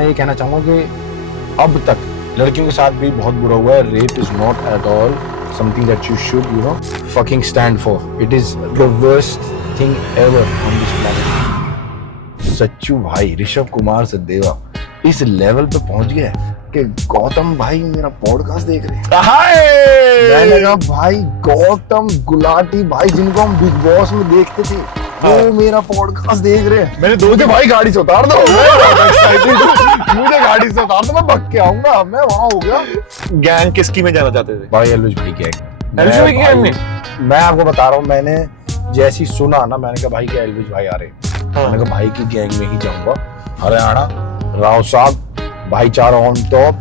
मैं ये कहना चाहूंगा कि अब तक लड़कियों के साथ भी बहुत बुरा हुआ है. Rape is not at all something that you should fucking stand for. It is the worst thing ever on this planet. Sachchu भाई ऋषभ कुमार सचदेवा इस लेवल पे पहुंच गया कि गौतम भाई मेरा पॉडकास्ट देख रहे हैं. मैंने कहा भाई गौतम गुलाटी भाई जिनको हम बिग बॉस में देखते थे वो मेरा पॉडकास्ट देख रहे हैं. मैंने मुझे भाई गाड़ी से उतार दो. मुझे गाड़ी से उतार दो, मैं भग के आऊंगा. मैं वहां हो गया. गैंग किसकी में जाना चाहते थे? भाई एलविश भाई की गैंग में. मैं आपको बता रहा हूँ, मैंने जैसी सुना ना, मैंने कहा भाई के एलविश भाई आ रहे हैं. मैंने कहा भाई की गैंग में ही जाऊंगा. हरियाणा राव साहब भाईचारा ऑन टॉप.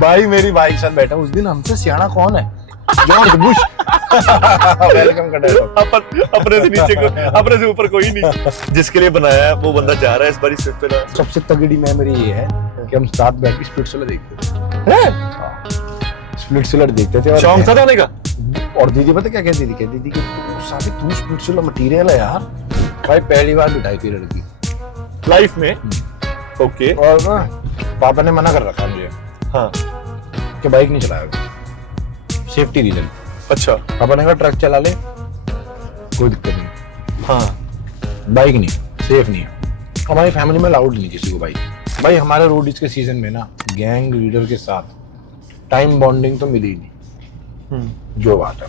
भाई मेरी भाई के साथ बैठा उस दिन हमसे सियाना कौन है? George Bush. वेलकम का डायलॉग. अपने से नीचे को, अपने से ऊपर कोई नहीं. जिसके लिए बनाया है वो बंदा जा रहा है इस बारी सिर्फ पे ना. सबसे तगड़ी मेमोरी ये है कि हम साथ बैठ के स्प्लिट्सविला देखते थे. स्प्लिट्सविला देखते थे और शौक था जाने का. और दीदी पता क्या कहती थी? कहती थी कि साथी तू स्प्लिट्सविला मटेरियल है यार. भाई पहली बार बिठाई थी लड़की लाइफ में. ओके. और ना पापा ने मना कर रखा मुझे. हाँ. कि बाइक नहीं चलाएगा, सेफ्टी रीजन. अच्छा. पापा ने कहा ट्रक चला ले, कोई दिक्कत नहीं. हाँ. बाइक नहीं, सेफ नहीं है. हमारी फैमिली में अलाउड नहीं किसी को बाइक. भाई हमारे रोडीज के सीजन में ना गैंग लीडर के साथ टाइम बॉन्डिंग तो मिली नहीं. जो बात है.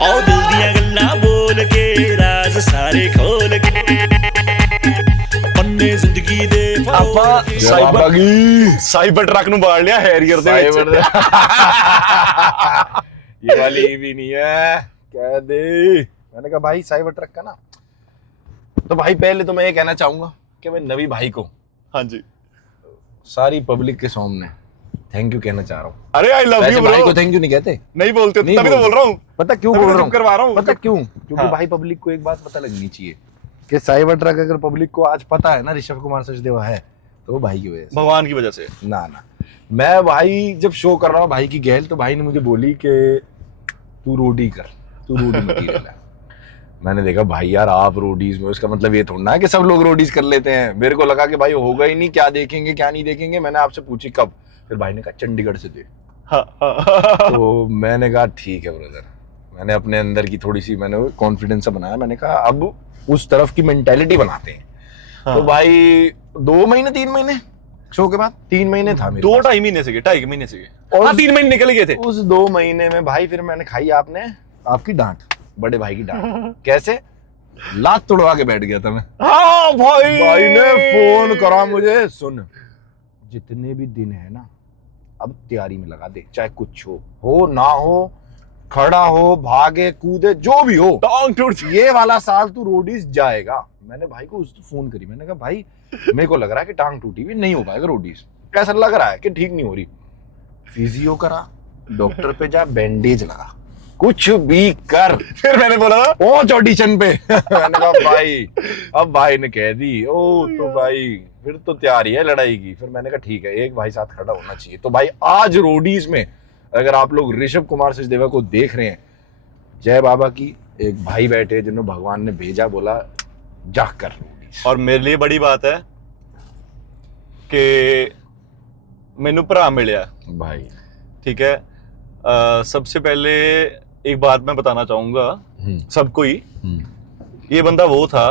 और दिल दिया गल्ला बोल के राज सारे खोल के पन्ने जिंदगी दे ਆਪਾਂ ਸਾਈबर ट्रक ਨੂੰ ਬਾੜ ਲਿਆ हैरियर ਦੇ ਵਿੱਚ. ये वाली भी नहीं है. कह दे. मैंने कहा भाई साइबर ट्रक का ना, तो भाई पहले तो मैं ये कहना चाहूंगा कि मैं नवी भाई को, हाँ जी, सारी पब्लिक के सामने थैंक यू कहना चाह रहा हूँ. अरे आई लव यू ब्रो. भाई को थैंक यू नहीं कहते. नहीं बोलते, तभी तो बोल रहा हूँ. पता क्यों बोल रहा हूँ? करवा रहा हूँ. पता क्यों? क्योंकि हाँ. भाई पब्लिक को एक बात पता लगनी चाहिए कि साइबर ट्रक अगर पब्लिक को आज पता है ना ऋषभ कुमार सचदेवा है, तो वो भाई की वजह से, भगवान की वजह से. ना मैं भाई जब शो कर रहा हूँ भाई की गैल, तो भाई ने मुझे बोली कि तू रोडी कर, तू रोडी मटीरियल है. मैंने देखा भाई यार आप रोडीज में, उसका मतलब ये थोड़ा ना है कि सब लोग रोडीज कर लेते हैं. मेरे को लगा कि भाई होगा ही नहीं, क्या देखेंगे क्या नहीं देखेंगे. मैंने आपसे पूछी कब, फिर भाई ने कहा चंडीगढ़ से दे. तो मैंने कहा ठीक है ब्रदर. मैंने अपने अंदर की थोड़ी सी मैंने कॉन्फिडेंस से बनाया. मैंने कहा अब उस तरफ की मेंटालिटी बनाते हैं. हाँ. तो भाई 2 महीने 3 महीने शो के बाद 3 महीने था मेरे 2-2.5 महीने से, 2.5 महीने से, और हाँ 3 महीने निकल गए थे. उस 2 महीने में भाई फिर मैंने खाई आपकी डांट, बड़े भाई की डांट. कैसे? लात तोड़वा के बैठ गया था मैं. हाँ भाई ने फोन करा मुझे, सुन जितने भी दिन है ना अब तैयारी में लगा दे, चाहे कुछ हो ना हो, खड़ा हो, भागे कूदे, जो भी हो, टांग टूट. ये वाला साल तू रोडीज जाएगा. मैंने भाई को उस फोन करी. मैंने कहा भाई मेरे को लग रहा है कि टांग टूटी हुई नहीं हो पाएगा रोडीज. ऐसा लग रहा है कि ठीक नहीं हो रही. फिजियो करा, डॉक्टर पे जा, बैंडेज लगा, कुछ भी कर. फिर मैंने बोला पहुंच ऑडिशन पे. मैंने कहा भाई अब भाई ने कह दी ओ तो भाई फिर तो तैयारी है लड़ाई की. फिर मैंने कहा ठीक है एक भाई साथ खड़ा होना चाहिए. तो भाई आज रोडीज में अगर आप लोग ऋषभ कुमार सचदेवा को देख रहे हैं, जय बाबा की, एक भाई बैठे जिन्होंने भगवान ने भेजा, बोला जा कर रोडीज. और मेरे लिए बड़ी बात है कि मैनू भरा मिलिया भाई. ठीक है. सबसे पहले एक बात मैं बताना चाहूंगा सबको ही. ये बंदा वो था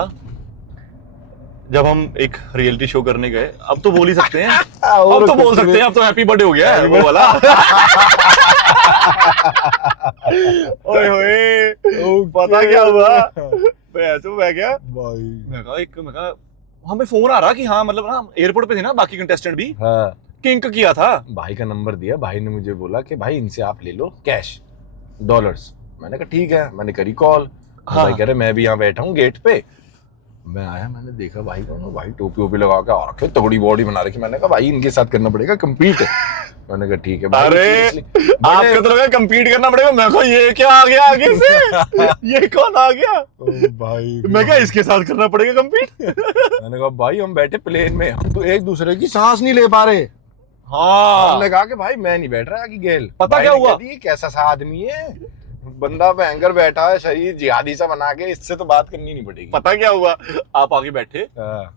जब हम एक रियलिटी शो करने गए. अब तो बोल ही सकते हैं. अब तो बोल सकते हैं. अब तो हैप्पी बर्थडे हो गया है वो वाला. ओए होए, पता क्या हुआ? मैं क्या भाई मैं कहा हमें फोन आ रहा कि हाँ मतलब ना एयरपोर्ट पे थे ना बाकी कंटेस्टेंट भी. हाँ. किंक किया था. भाई का नंबर दिया. भाई ने मुझे बोला कि भाई इनसे आप ले लो कैश $. मैंने कहा ठीक है. मैंने करी कॉल. हाँ. भाई कह रहे मैं भी यहाँ बैठा हूँ गेट पे. मैं आया, मैंने देखा भाई को, भाई टोपी वोपी लगा के आ रखे, तगड़ी बॉडी बना रखी. मैंने कहा भाई इनके साथ करना पड़ेगा कम्पीट. मैंने कहा ठीक है भाई. अरे आपको तो लगा कम्पीट करना पड़ेगा. मैं कहा ये क्या आ गया आगे से? ये कौन आ गया? भाई मैं क्या इसके साथ करना पड़ेगा कम्पीट? मैंने कहा भाई हम बैठे प्लेन में, हम तो एक दूसरे की सांस नहीं ले पा रहे. हाँ. हमने कहा कि भाई मैं नहीं बैठ रहा कि गेल. पता क्या हुआ? कैसा सा आदमी है. बंदा भयंकर बैठा है, शरीर जिहादी सा बना के, इससे तो बात करनी नहीं पड़ेगी। पता क्या हुआ, आप आगे बैठे, हाँ।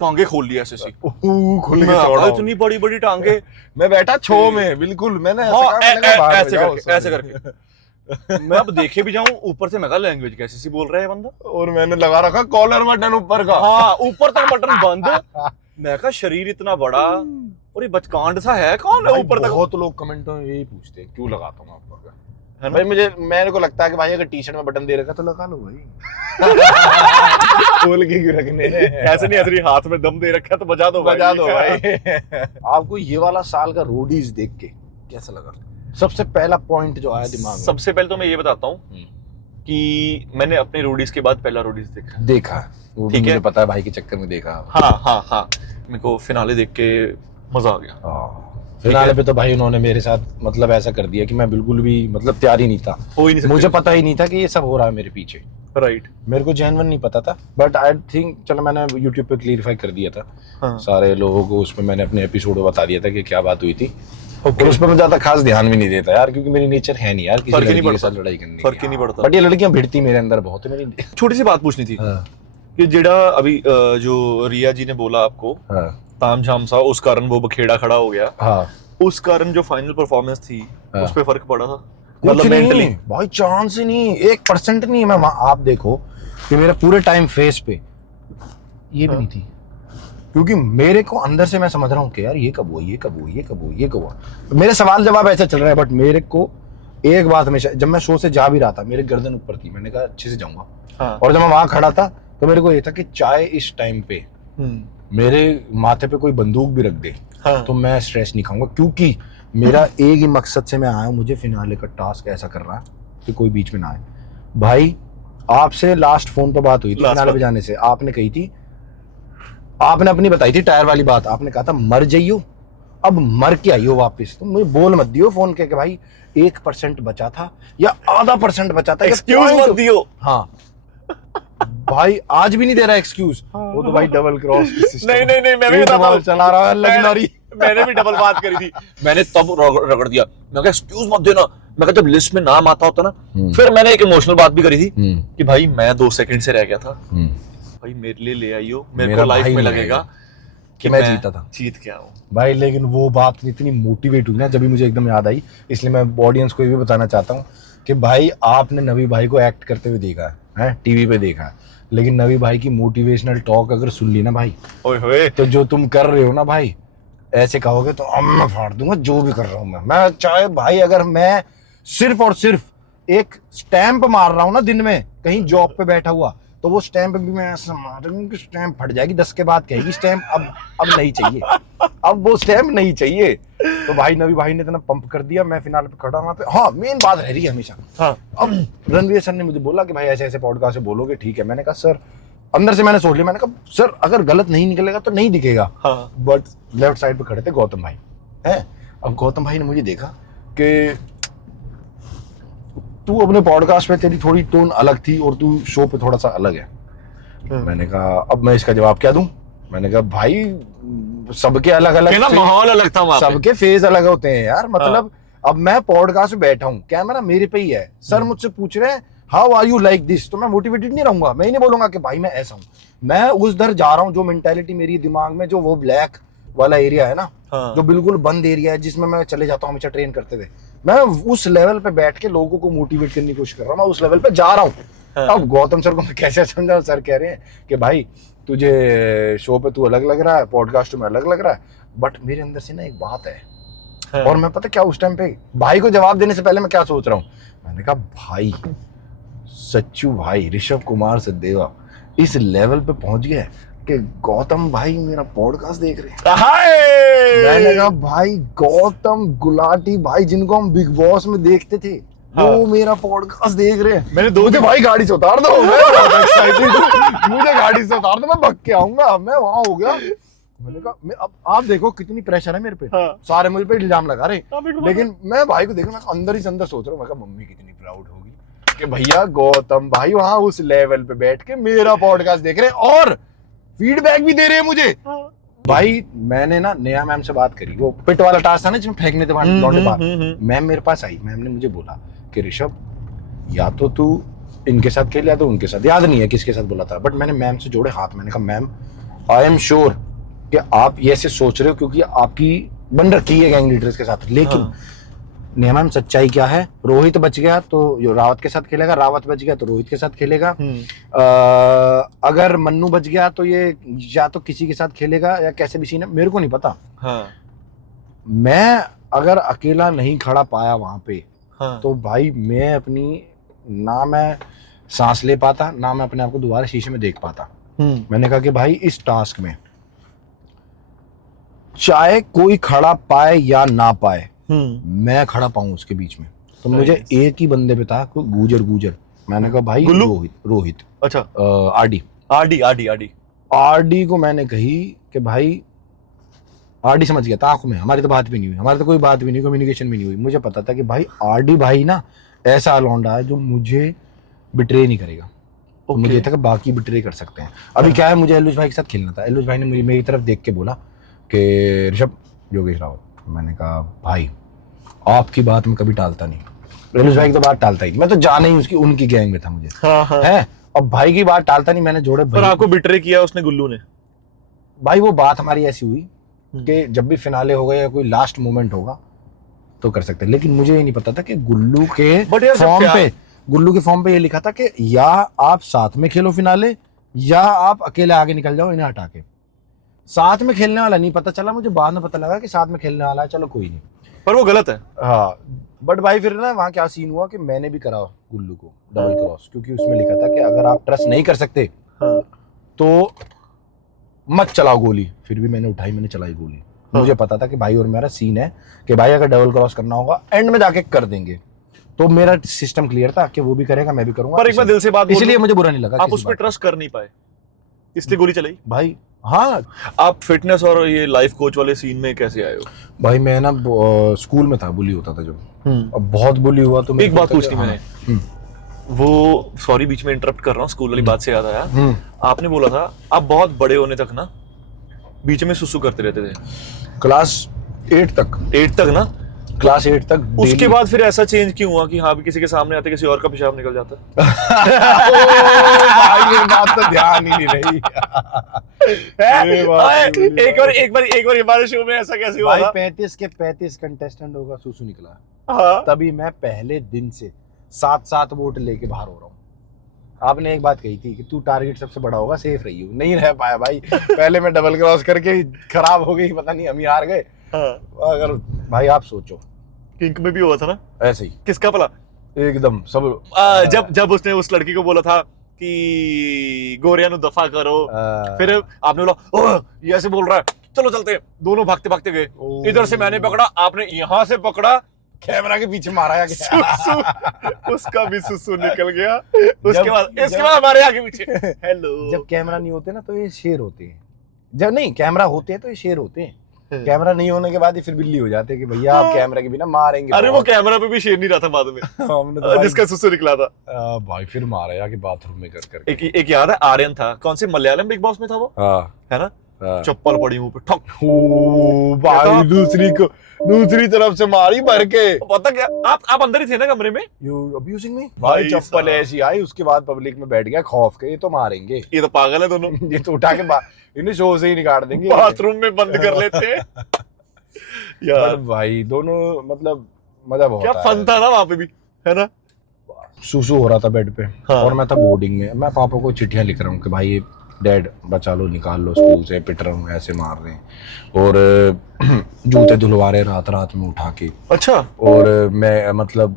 टांगे खोल लिया ऐसे सी, खुल के मैं चौड़ा आपका हूँ। इतनी बड़ी बड़ी टांगे, मैं बैठा छो में, बिल्कुल मैंने ऐसा हाँ, कहा, मैंने कहा, बाहर ऐसे हो जाओ, करके, ऐसे करके। मैं अब देखे भी जाऊं ऊपर से, मैं कहा लैंग्वेज कैसी सी बोल रहा है बंदा, और मैंने लगा रखा कॉलर बटन ऊपर का। हाँ ऊपर तक बटन बंद। मैं कहा शरीर इतना बड़ा और ये बचकांड सा है कौन है भाई ऊपर तक। बहुत लोग कमेंट में यही पूछते हैं, क्यों लगाता हूँ आपका, है ना? भाई मेरे को लगता है कि भाई अगर टी शर्ट में बटन दे रखा तो लगा लो भाई। खोल के क्यों रखने हैं? ऐसे नहीं हाथ में दम दे रखा है तो बजा दो बजा दो भाई। आपको ये वाला साल का रोडीज देख के कैसा लगा? सबसे पहला पॉइंट जो आया दिमाग में। सबसे पहले तो मैं ये बताता हूँ कि मैंने अपने रोडीज के बाद पहला रोडीज देखा। वो भी ठीक है। मुझे पता है भाई के चक्कर में देखा। हाँ मेरे को फिनाले देख के मजा आ गया। फिनाले पे तो भाई उन्होंने मेरे साथ मतलब ऐसा कर दिया कि मैं बिल्कुल भी मतलब तैयार ही नहीं था, हो ही नहीं सकते। मुझे पता ही नहीं था कि ये सब हो रहा है मेरे पीछे। राइट। मेरे को जेन्युइन नहीं पता था, बट आई थिंक चलो मैंने यूट्यूब पे क्लियरिफाई कर दिया था। हाँ। सारे लोगों को उसमें मैंने अपने एपिसोड में बता दिया था कि क्या बात हुई थी। और उस पर मैं ज्यादा खास ध्यान भी नहीं देता यार, क्योंकि मेरी नेचर है नहीं यार किसी फर्क ही लड़की नहीं के साथ पड़ता। लड़ाई करने की। फर्क ही नहीं पड़ता। बट ये लड़कियां भिड़ती मेरे अंदर बहुत है मेरी। छोटी सी बात पूछनी थी हाँ, कि जेड़ा अभी जो रिया जी ने बोला आपको हाँ, ताम झाम सा, उस कारण वो बखेड़ा खड़ा हो गया, हाँ। उस कारण जो फाइनल परफॉर्मेंस थी हाँ। उस पे फर्क पड़ा था? कुछ मतलब नहीं मेंटली? भाई, चांस ही नहीं, 1% नहीं। मैं आप देखो कि मेरा पूरे टाइम फेस पे ये भी नहीं थी, क्योंकि मेरे को अंदर से मैं समझ रहा हूँ कि यार ये कब हुआ, ये कब हुआ, ये कब हुआ, ये कब हुआ। मेरे सवाल जवाब ऐसे चल रहे हैं, बट मेरे को एक बात हमेशा, जब मैं शो से जा भी रहा था मेरे गर्दन ऊपर थी, मैंने कहा अच्छे से जाऊंगा। हाँ। और जब मैं वहां खड़ा था तो मेरे को ये था कि चाहे इस टाइम पे मेरे माथे पे कोई बंदूक भी रख दे हाँ। तो मैं स्ट्रेस नहीं खाऊंगा, क्योंकि मेरा एक ही मकसद से मैं आया हूं, मुझे फिनाले का टास्क ऐसा कर रहा है कि कोई बीच में ना आए। भाई आपसे लास्ट फोन पे बात हुई थी Last फिनाले बात। पे जाने से, आपने कही थी, आपने अपनी बताई थी टायर वाली बात, आपने कहा था मर जाइयो, अब मर के आइयो वापस। तो मुझे बोल मत दियो फोन के कि भाई 1% बचा था या आधा % बचा था, एक्सक्यूज मत दियो। हाँ भाई आज भी नहीं दे रहा एक्सक्यूज, वो तो भाई डबल क्रॉस की सिस्टम। नहीं मैं भी बताता हूँ। चला रहा है लगनारी। मैंने भी डबल बात करी थी, मैंने तब रगड़ दिया, मैं कहा एक्सक्यूज मत देना। मैं कहा जब लिस्ट में नाम आता होता ना, फिर मैंने एक इमोशनल बात भी करी थी कि भाई मैं 2 सेकंड से रह गया था, भाई मेरे लिए ले आइयो, मेरे मेरा को लाइफ भाई में ले लगेगा कि मैं जीता था। जीत के आऊं भाई। लेकिन वो बात इतनी मोटिवेट हुई ना, जब भी मुझे एकदम याद आई, इसलिए मैं ऑडियंस को ये भी बताना चाहता हूँ कि भाई आपने नवी भाई को एक्ट करते हुए देखा है, टीवी पे देखा है, लेकिन नवी भाई की मोटिवेशनल टॉक अगर सुन ली ना भाई, ओए होए, तो जो तुम कर रहे हो ना भाई, ऐसे कहोगे तो अब मैं फाड़ दूंगा जो भी कर रहा हूँ मैं चाहे भाई अगर मैं सिर्फ और सिर्फ एक स्टैंप मार रहा हूँ ना दिन में कहीं जॉब पे बैठा हुआ, तो वो स्टैंप भी मैं ऐसा मारूंगा कि स्टैंप फट जाएगी, 10 के बाद कहेगी स्टैंप अब नहीं चाहिए, अब वो स्टैंप नहीं चाहिए। तो भाई नवी भाई ने इतना पंप कर दिया, मैं फिनाले पे खड़ा वहां पे। हाँ मेन बात रह रही है हमेशा। हाँ। अब रणवीर सर ने मुझे बोला कि भाई ऐसे ऐसे पॉडकास्ट से बोलोगे, ठीक है। मैंने कहा सर, अंदर से मैंने सोच लिया, मैंने कहा सर अगर गलत नहीं निकलेगा तो नहीं दिखेगा। हाँ। बट लेफ्ट साइड पे खड़े थे गौतम भाई हैं। अब गौतम भाई ने मुझे देखा कि तू अपने पॉडकास्ट पे तेरी थोड़ी टोन अलग थी और तू शो पे थोड़ा सा अलग है। मैंने कहा अब मैं इसका जवाब क्या दूं? मैंने कहा भाई सबके अलग अलग माहौल अलग था वहां पे। सबके फेज अलग होते हैं यार। मतलब अब मैं पॉडकास्ट में बैठा हूँ, कैमरा मेरे पे ही है, सर मुझसे पूछ रहे हैं how are you like this, तो मैं मोटिवेटेड नहीं रहूंगा। मैं ही नहीं बोलूंगा कि भाई मैं ऐसा हूँ। मैं उस दर जा रहा हूँ, जो मेंटालिटी मेरी दिमाग में, जो वो ब्लैक वाला एरिया है ना, हाँ। जो बिल्कुल बंद एरिया है जिसमें मैं चले जाता हूँ हमेशा ट्रेन करते हुए, मैं उस लेवल पे बैठ के लोगों को मोटिवेट करने की कोशिश कर रहा हूँ। मैं उस लेवल पे जा रहा हूँ। हाँ। अब गौतम सर को मैं कैसे समझाऊं? सर कह रहे हैं कि भाई तुझे शो पे तू अलग लग रहा है, पॉडकास्ट में अलग लग रहा है, बट मेरे अंदर से ना एक बात है। हाँ। और मैं पता क्या उस टाइम पे भाई को जवाब देने से पहले मैं क्या सोच रहा हूँ, मैंने कहा भाई सच्चू भाई ऋषभ कुमार सचदेवा इस लेवल पे पहुंच गया कि गौतम भाई मेरा पॉडकास्ट देख रहे हैं। मैंने कहा भाई गौतम गुलाटी भाई जिनको हम बिग बॉस में देखते थे, वो मेरा पॉडकास्ट देख रहे हैं। मैंने मुझे भाई गाड़ी से उतार दो, मैं बहुत एक्साइटेड हूं। मुझे गाड़ी से उतार दो, मैं भग के आऊंगा। मैं वहां हो गया। मैंने कहा अब आप देखो कितनी प्रेशर है मेरे पे। हाँ। सारे मुझे पे इल्जाम लगा रहे, हाँ, बिल्कुल। लेकिन मैं भाई को देखा, मैं अंदर ही से अंदर सोच रहा हूँ, मैं कहा मम्मी कितनी प्राउड होगी कि भैया गौतम भाई वहां उस लेवल पे बैठ के मेरा पॉडकास्ट देख रहे हैं और फीडबैक भी दे रहे हैं मुझे। भाई मैंने ना नेहा मैम से बात करी, वो पिट वाला टास्क था ना जिसमें फेंकने थे लौटे बाहर। मैम मेरे पास आई, मैम ने मुझे बोला कि ऋषभ या तो तू इनके साथ खेल या तो उनके साथ, याद नहीं है किसके साथ बोला था, बट मैंने मैम से जोड़े हाथ, मैंने कहा मैम आई एम श्योर कि आप ये ऐसे सोच रहे हो क्योंकि आपकी बन रखी है गैंग लीडर्स के साथ, लेकिन नेहा मैम सच्चाई क्या है, रोहित बच गया तो रावत के साथ खेलेगा, रावत बच गया तो रोहित के साथ खेलेगा, अगर मन्नू बच गया तो ये या तो किसी के साथ खेलेगा या कैसे भी सीन है, मेरे को नहीं पता। हाँ। मैं अगर अकेला नहीं खड़ा पाया वहां पे, हाँ। तो भाई मैं अपनी ना मैं सांस ले पाता, ना मैं अपने आप को दोबारा शीशे में देख पाता। मैंने कहा कि भाई इस टास्क में चाहे कोई खड़ा पाए या ना पाए, मैं खड़ा पाऊं उसके बीच में। तो मुझे एक ही बंदे पे था, गुजर। मैंने कहा भाई रोहित। अच्छा। आरडी को मैंने कही कि भाई, आरडी समझ गया था आंखों में, हमारी तो बात भी नहीं हुई, हमारी तो कोई बात भी नहीं, कम्युनिकेशन भी नहीं हुई। मुझे पता था कि भाई आरडी भाई ना ऐसा लौंडा है जो मुझे बिट्रे नहीं करेगा। तो मुझे था कि बाकी बिट्रे कर सकते हैं। अभी क्या है, मुझे एलुज भाई के साथ खेलना था। एलुज भाई ने मुझे मेरी तरफ देख के बोला कि ऋषभ योगेश रावत। मैंने कहा भाई आपकी बात में कभी टालता नहीं। एलुज भाई की तो बात टालता ही, मैं तो जाना ही उसकी उनकी गैंग में था मुझे। है अब भाई की बात टालता नहीं, मैंने जोड़े। पर आपको बिट्रे किया उसने, गुल्लू ने? भाई वो बात हमारी ऐसी हुई कि जब भी फिनाले होगा या कोई लास्ट मोमेंट होगा तो कर सकते हैं, लेकिन मुझे ये नहीं पता था कि गुल्लू के फॉर्म पे ये लिखा था कि या आप साथ में खेलो फिनाले या आप अकेले आगे निकल जाओ इन्हें हटा के। साथ में खेलने वाला नहीं पता चला मुझे, बाद में पता लगा कि साथ में खेलने वाला है, चलो कोई नहीं, पर वो गलत है। हाँ, बट भाई फिर ना वहाँ क्या सीन हुआ कि मैंने भी करा गुल्लू को डबल क्रॉस, क्योंकि उसमें लिखा था कि अगर आप ट्रस्ट नहीं कर सकते तो मत चलाओ गोली। फिर भी मैंने उठाई, मैंने चलाई गोली। मुझे पता था कि भाई और मेरा सीन है कि भाई अगर डबल क्रॉस करना होगा एंड में जाके कर देंगे, तो मेरा सिस्टम क्लियर था कि वो भी करेगा मैं भी करूंगा। पर एक बार दिल से बात, इसलिए मुझे बुरा नहीं लगा। आप उस पर ट्रस्ट कर नहीं पाए इसलिए गोली चलाई भाई। हाँ, आप फिटनेस और ये लाइफ कोच वाले सीन में कैसे आए हो? भाई मैं ना स्कूल में था, बुली होता था जब, अब बहुत बुली हुआ तो एक बात पूछनी मैंने, वो सॉरी बीच में इंटरप्ट कर रहा हूँ, स्कूल वाली बात से याद आया। आपने बोला था आप बहुत बड़े होने तक ना बीच में सुसु करते रहते थे। क्लास 8 तक ना, क्लास 8 तक। उसके बाद फिर ऐसा चेंज क्यों हुआ कि हाँ भी किसी के सामने आते किसी और का पेशाब निकल जाता? भाई ये बात तो ध्यान ही नहीं रही। एक बार हमारे शो में ऐसा कैसे हुआ? 35 के 35 कंटेस्टेंट होगा, सुसु निकला। तभी मैं पहले दिन से 7 वोट लेके बाहर हो रहा हूँ। आपने एक बात कही थी कि तू टारगेट सबसे बड़ा होगा, सेफ रही हो, नहीं रह पाया भाई। पहले मैं डबल क्रॉस करके खराब हो गई, पता नहीं हम ही हार गए। अगर भाई आप सोचो, किंग में भी हुआ था ना ऐसे ही। किसका भला? एकदम सब। जब उसने उस लड़की को बोला था कि गोरिया नु दफा करो, फिर आपने बोला ओह ये ऐसे बोल रहा है, चलो चलते हैं। दोनों भागते भागते गए, इधर से मैंने पकड़ा, आपने यहाँ से पकड़ा, कैमरा के पीछे मारा या उसका भी सुसु निकल गया। इसके बाद हमारे आगे पीछे हेलो। जब कैमरा नहीं होते ना तो ये शेर होते हैं, जब नहीं कैमरा होते हैं तो ये शेर होते हैं। कैमरा नहीं होने के बाद ही फिर बिल्ली हो जाते हैं कि भैया आप कैमरा के बिना मारेंगे। अरे वो कैमरा पे भी शेर नहीं रहा था बाद में। तो जिसका सुसु निकला था भाई फिर मारा या कि बाथरूम में कर। एक याद है, आर्यन था, कौन से मलयालम बिग बॉस में था वो, है ना? चप्पल पड़ी मुंह पे, ठक। भाई दूसरी तरफ से मारी भर के। पता क्या, आप अंदर ही थे ना कमरे में? You abusing me? भाई चप्पल ऐसी आई, उसके बाद पब्लिक में बैठ गया खौफ के, ये तो मारेंगे, ये तो पागल है दोनों। ये तो उठा के इन्हें शो से ही निकाल देंगे, बाथरूम में बंद कर लेते हैं। यार भाई दोनों मतलब मजा बहुत, क्या फन था ना वहां पे भी, है ना? सुसु हो रहा था बेड पे। और मैं था बोर्डिंग में, मैं पापा को चिट्ठियां लिख रहा हूँ कि भाई डैड बचा लो, निकाल लो स्कूल से, पिट रहा हूँ, ऐसे मार रहे हैं, और जूते धुलवा रहे रात में उठा के। अच्छा। और मैं मतलब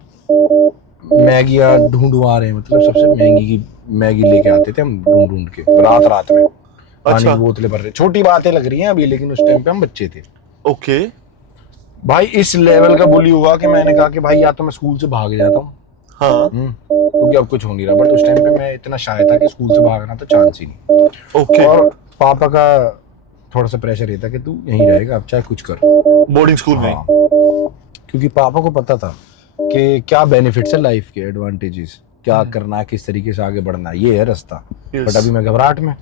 मैगियाँ ढूंढवा रहे हैं, मतलब सबसे महंगी की मैगी लेके आते थे हम ढूंढ के रात में। पानी की बोतलें भर रहे, छोटी बातें लग रही हैं अभी, लेकिन उस टाइम पे हम बच्चे थे। ओके भाई इस लेवल का बुली हुआ कि मैंने कहा कि भाई या तो मैं स्कूल से भाग जाता हूँ, हाँ, क्योंकि अब कुछ हो नहीं रहा। बट उस टाइम पे मैं इतना शाय था कि स्कूल से भागना तो चांस ही नहीं। ओके। और पापा का थोड़ा सा प्रेशर ये था कि तू यहीं रहेगा, अब चाहे कुछ कर, बोर्डिंग स्कूल में। क्योंकि पापा को पता था कि क्या बेनिफिट्स है लाइफ के, एडवांटेजेस क्या करना है, किस तरीके से आगे बढ़ना है, ये है रास्ता। बट अभी मैं घबराहट में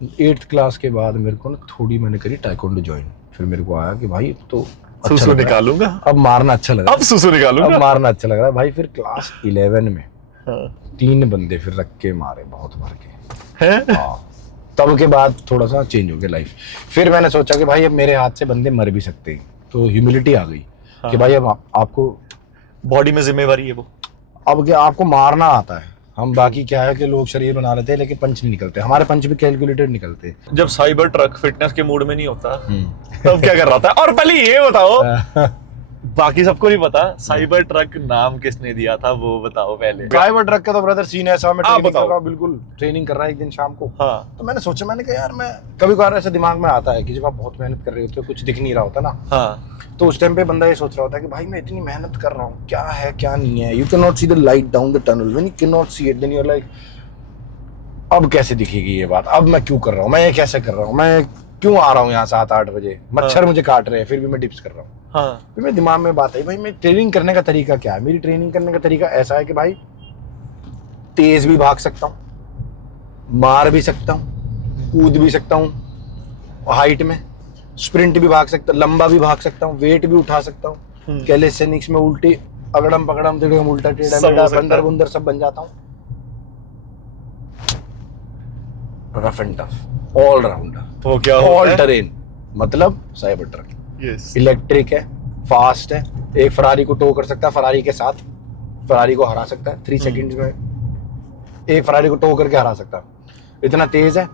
8th क्लास के बाद मेरे को ना थोड़ी मैंने करी टाइकोंडो ज्वाइन। फिर मेरे को आया कि भाई तो सुसु निकालूंगा, अब मारना अच्छा लग रहा है, अब सुसु निकालूंगा, अब मारना अच्छा लग रहा है भाई। फिर क्लास 11 में हाँ 3 बंदे फिर रख के मारे बहुत भर के। हैं? हाँ, तब के बाद थोड़ा सा चेंज हो गया लाइफ। फिर मैंने सोचा कि भाई अब मेरे हाथ से बंदे मर भी सकते हैं, तो ह्यूमिलिटी आ गई कि भाई अब आपको बॉडी में जिम्मेवारी है वो। अब क्या आपको मारना आता है। हम बाकी क्या है कि लोग शरीर बना लेते हैं लेकिन पंच नहीं निकलते, हमारे पंच भी कैलकुलेटेड निकलते हैं। जब साइबर ट्रक फिटनेस के मूड में नहीं होता तब क्या कर रहा था? और पहले ये बताओ, बाकी सबको नहीं पता, साइबर ट्रक नाम किसने दिया था वो बताओ पहले। साइबर ट्रक का तो ब्रदर सीन ऐसा, मैं आप ट्रेनिंग कर बताओ। रहा हूँ, बिल्कुल ट्रेनिंग कर रहा है एक दिन शाम को। हाँ तो मैंने सोचा, मैंने कहा यार मैं कभी कभार ऐसा दिमाग में आता है कि जब आप बहुत मेहनत कर रहे होते हो कुछ दिख नहीं रहा होता ना, हाँ तो उस टाइम पे बंदा ये सोच रहा होता है कि भाई मैं इतनी मेहनत कर रहा हूँ, क्या है क्या नहीं है। You can not see the light down the tunnel, when you can not see it then you are like अब कैसे दिखेगी ये बात, अब मैं क्यों कर रहा हूँ, मैं ये कैसे कर रहा हूँ, मैं क्यों आ रहा हूँ यहाँ 7-8 बजे, मच्छर मुझे काट रहे हैं फिर भी मैं डिप्स कर रहा हूँ। हाँ फिर मेरे दिमाग में बात आई, भाई मैं ट्रेनिंग करने का तरीका क्या है। मेरी ट्रेनिंग करने का तरीका ऐसा है कि भाई तेज भी भाग सकता हूँ, मार भी सकता हूँ, कूद भी सकता हूँ हाइट में, स्प्रिंट भी भाग सकता हूँ, लंबा भी भाग सकता हूँ, वेट भी उठा सकता हूँ, कैलिस्थेनिक्स में उल्टी अगड़म पकड़म तिड़म उल्टा टेढ़ा सब हो मेढ़ा सकता बंदर है। बुंदर सब बन जाता हूँ। Rough and tough, all rounder, वो क्या ऑल होता है? टेरेन, मतलब साइबर ट्रक। यस इलेक्ट्रिक है, फास्ट है, एक फरारी को टो कर सकता है, फरारी के साथ फरारी को हरा सकता है 3 सेकंड्स में, एक फरारी को टो करके हरा सकता है, इतना तेज है,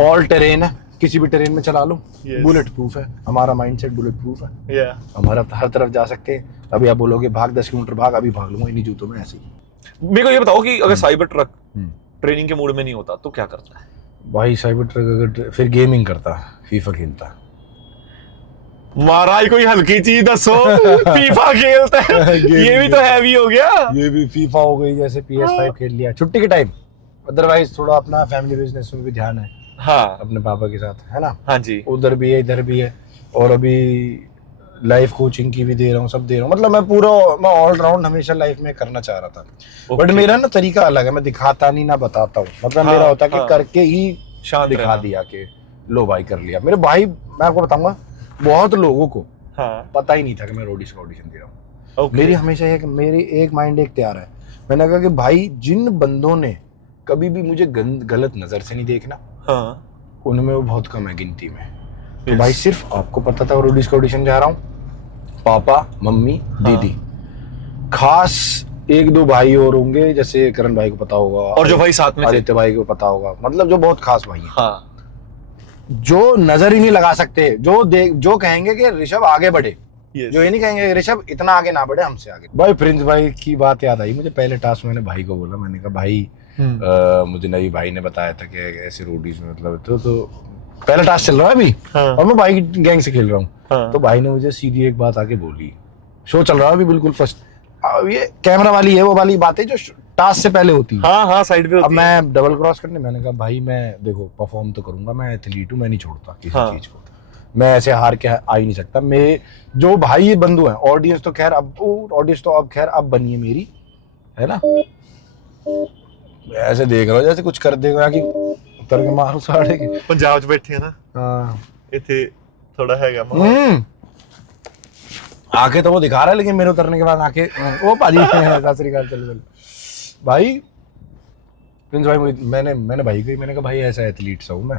ऑल टेरेन है, किसी भी टेरेन में चला लो, Yes. बुलेट प्रूफ है, हमारा माइंडसेट बुलेट प्रूफ है, या हमारा हर तरफ जा सकते हैं। अभी आप बोलोगे भाग 10 किलोमीटर भाग, अभी भाग लूंगा इन्हीं जूतों में ऐसे ही। मेरे को ये बताओ कि अगर साइबर ट्रक ट्रेनिंग के मूड में नहीं होता तो क्या करता है? भाई साइबर ट्रक अगर फिर गेमिंग करता, फीफा खेलता। महाराज कोई हल्की चीज दसो। फीफा खेलता है, ये भी तो हैवी हो गया। ये भी फीफा हो गई, जैसे PS5 खेल लिया छुट्टी के टाइम, अदरवाइज थोड़ा अपना फैमिली बिजनेस में भी ध्यान है हाँ अपने पापा के साथ, है ना, हाँ जी उधर भी है इधर भी है, और अभी लाइफ कोचिंग की भी दे रहा हूँ, सब दे रहा हूँ, मतलब मैं ऑल राउंड हमेशा लाइफ में करना चाह रहा था। But Okay. मेरा ना तरीका अलग है, मैं दिखाता नहीं ना बताता हूँ, मतलब हाँ, मेरा होता है कि हाँ। करके ही शांत दिखा रहना। दिया कि लो भाई कर लिया। मेरे भाई, मैं आपको बताऊंगा, बहुत लोगों को हाँ पता ही नहीं था कि मैं रोडीज का ऑडिशन दे रहा हूँ। Okay. मेरी हमेशा मेरी एक माइंड एक तैयार है, मैंने कहा कि भाई जिन बंदों ने कभी भी मुझे गलत नजर से नहीं देखना, हाँ उनमें वो बहुत कम है गिनती में। तो Yes. भाई सिर्फ आपको पता था रोडीज का ऑडिशन जा रहा हूँ, पापा मम्मी दीदी, खास 1-2 भाई और होंगे, जैसे करण भाई को पता होगा, और जो भाई साथ में थे। आदित्य भाई को पता होगा, मतलब जो बहुत खास भाई हैं, हाँ जो नजर ही नहीं लगा सकते, जो कहेंगे कि ऋषभ आगे बढ़े, Yes. जो ये नहीं कहेंगे ऋषभ इतना आगे ना बढ़े, हमसे आगे। भाई प्रिंस भाई की बात याद आई मुझे, पहले टास्क मैंने भाई को बोला, मैंने कहा भाई मुझे नई भाई ने बताया था कि ऐसे रोडीज में मतलब तो पहला टास्क चल रहा है अभी, हाँ। और मैं भाई की गैंग से खेल रहा हूँ। हाँ। तो भाई ने मुझे सीधी एक बात आके बोली, शो चल रहा है अभी बिल्कुल फर्स्ट, ये कैमरा वाली है वो वाली बातें जो टास्क से पहले होती है। हाँ हाँ साइड पे अब होती है। मैं डबल क्रॉस करने, मैंने कहा भाई मैं देखो परफॉर्म तो करूंगा, मैं एथलीट हूँ, मैं नहीं छोड़ता किसी हाँ। चीज को, मैं ऐसे हार के आ ही नहीं सकता। मैं जो भाई ये बंधु हैं, ऑडियंस तो खैर अब खैर अब बनी है मेरी, है ना, ऐसे देख रहा हूँ जैसे कुछ कर देगा कि उतर के मारो साढ़े के। पंजाब च बैठे हैं ना, हाँ इथे थोड़ा हैगा माहौल। आंखें तो वो दिखा रहा है, लेकिन मेरे उतरने के बाद आंखें वो पाजी सत श्री अकाल, चलो भाई प्रिंस भाई, मैंने भाई को मैंने कहा भाई ऐसा एथलीट सा हूँ मैं,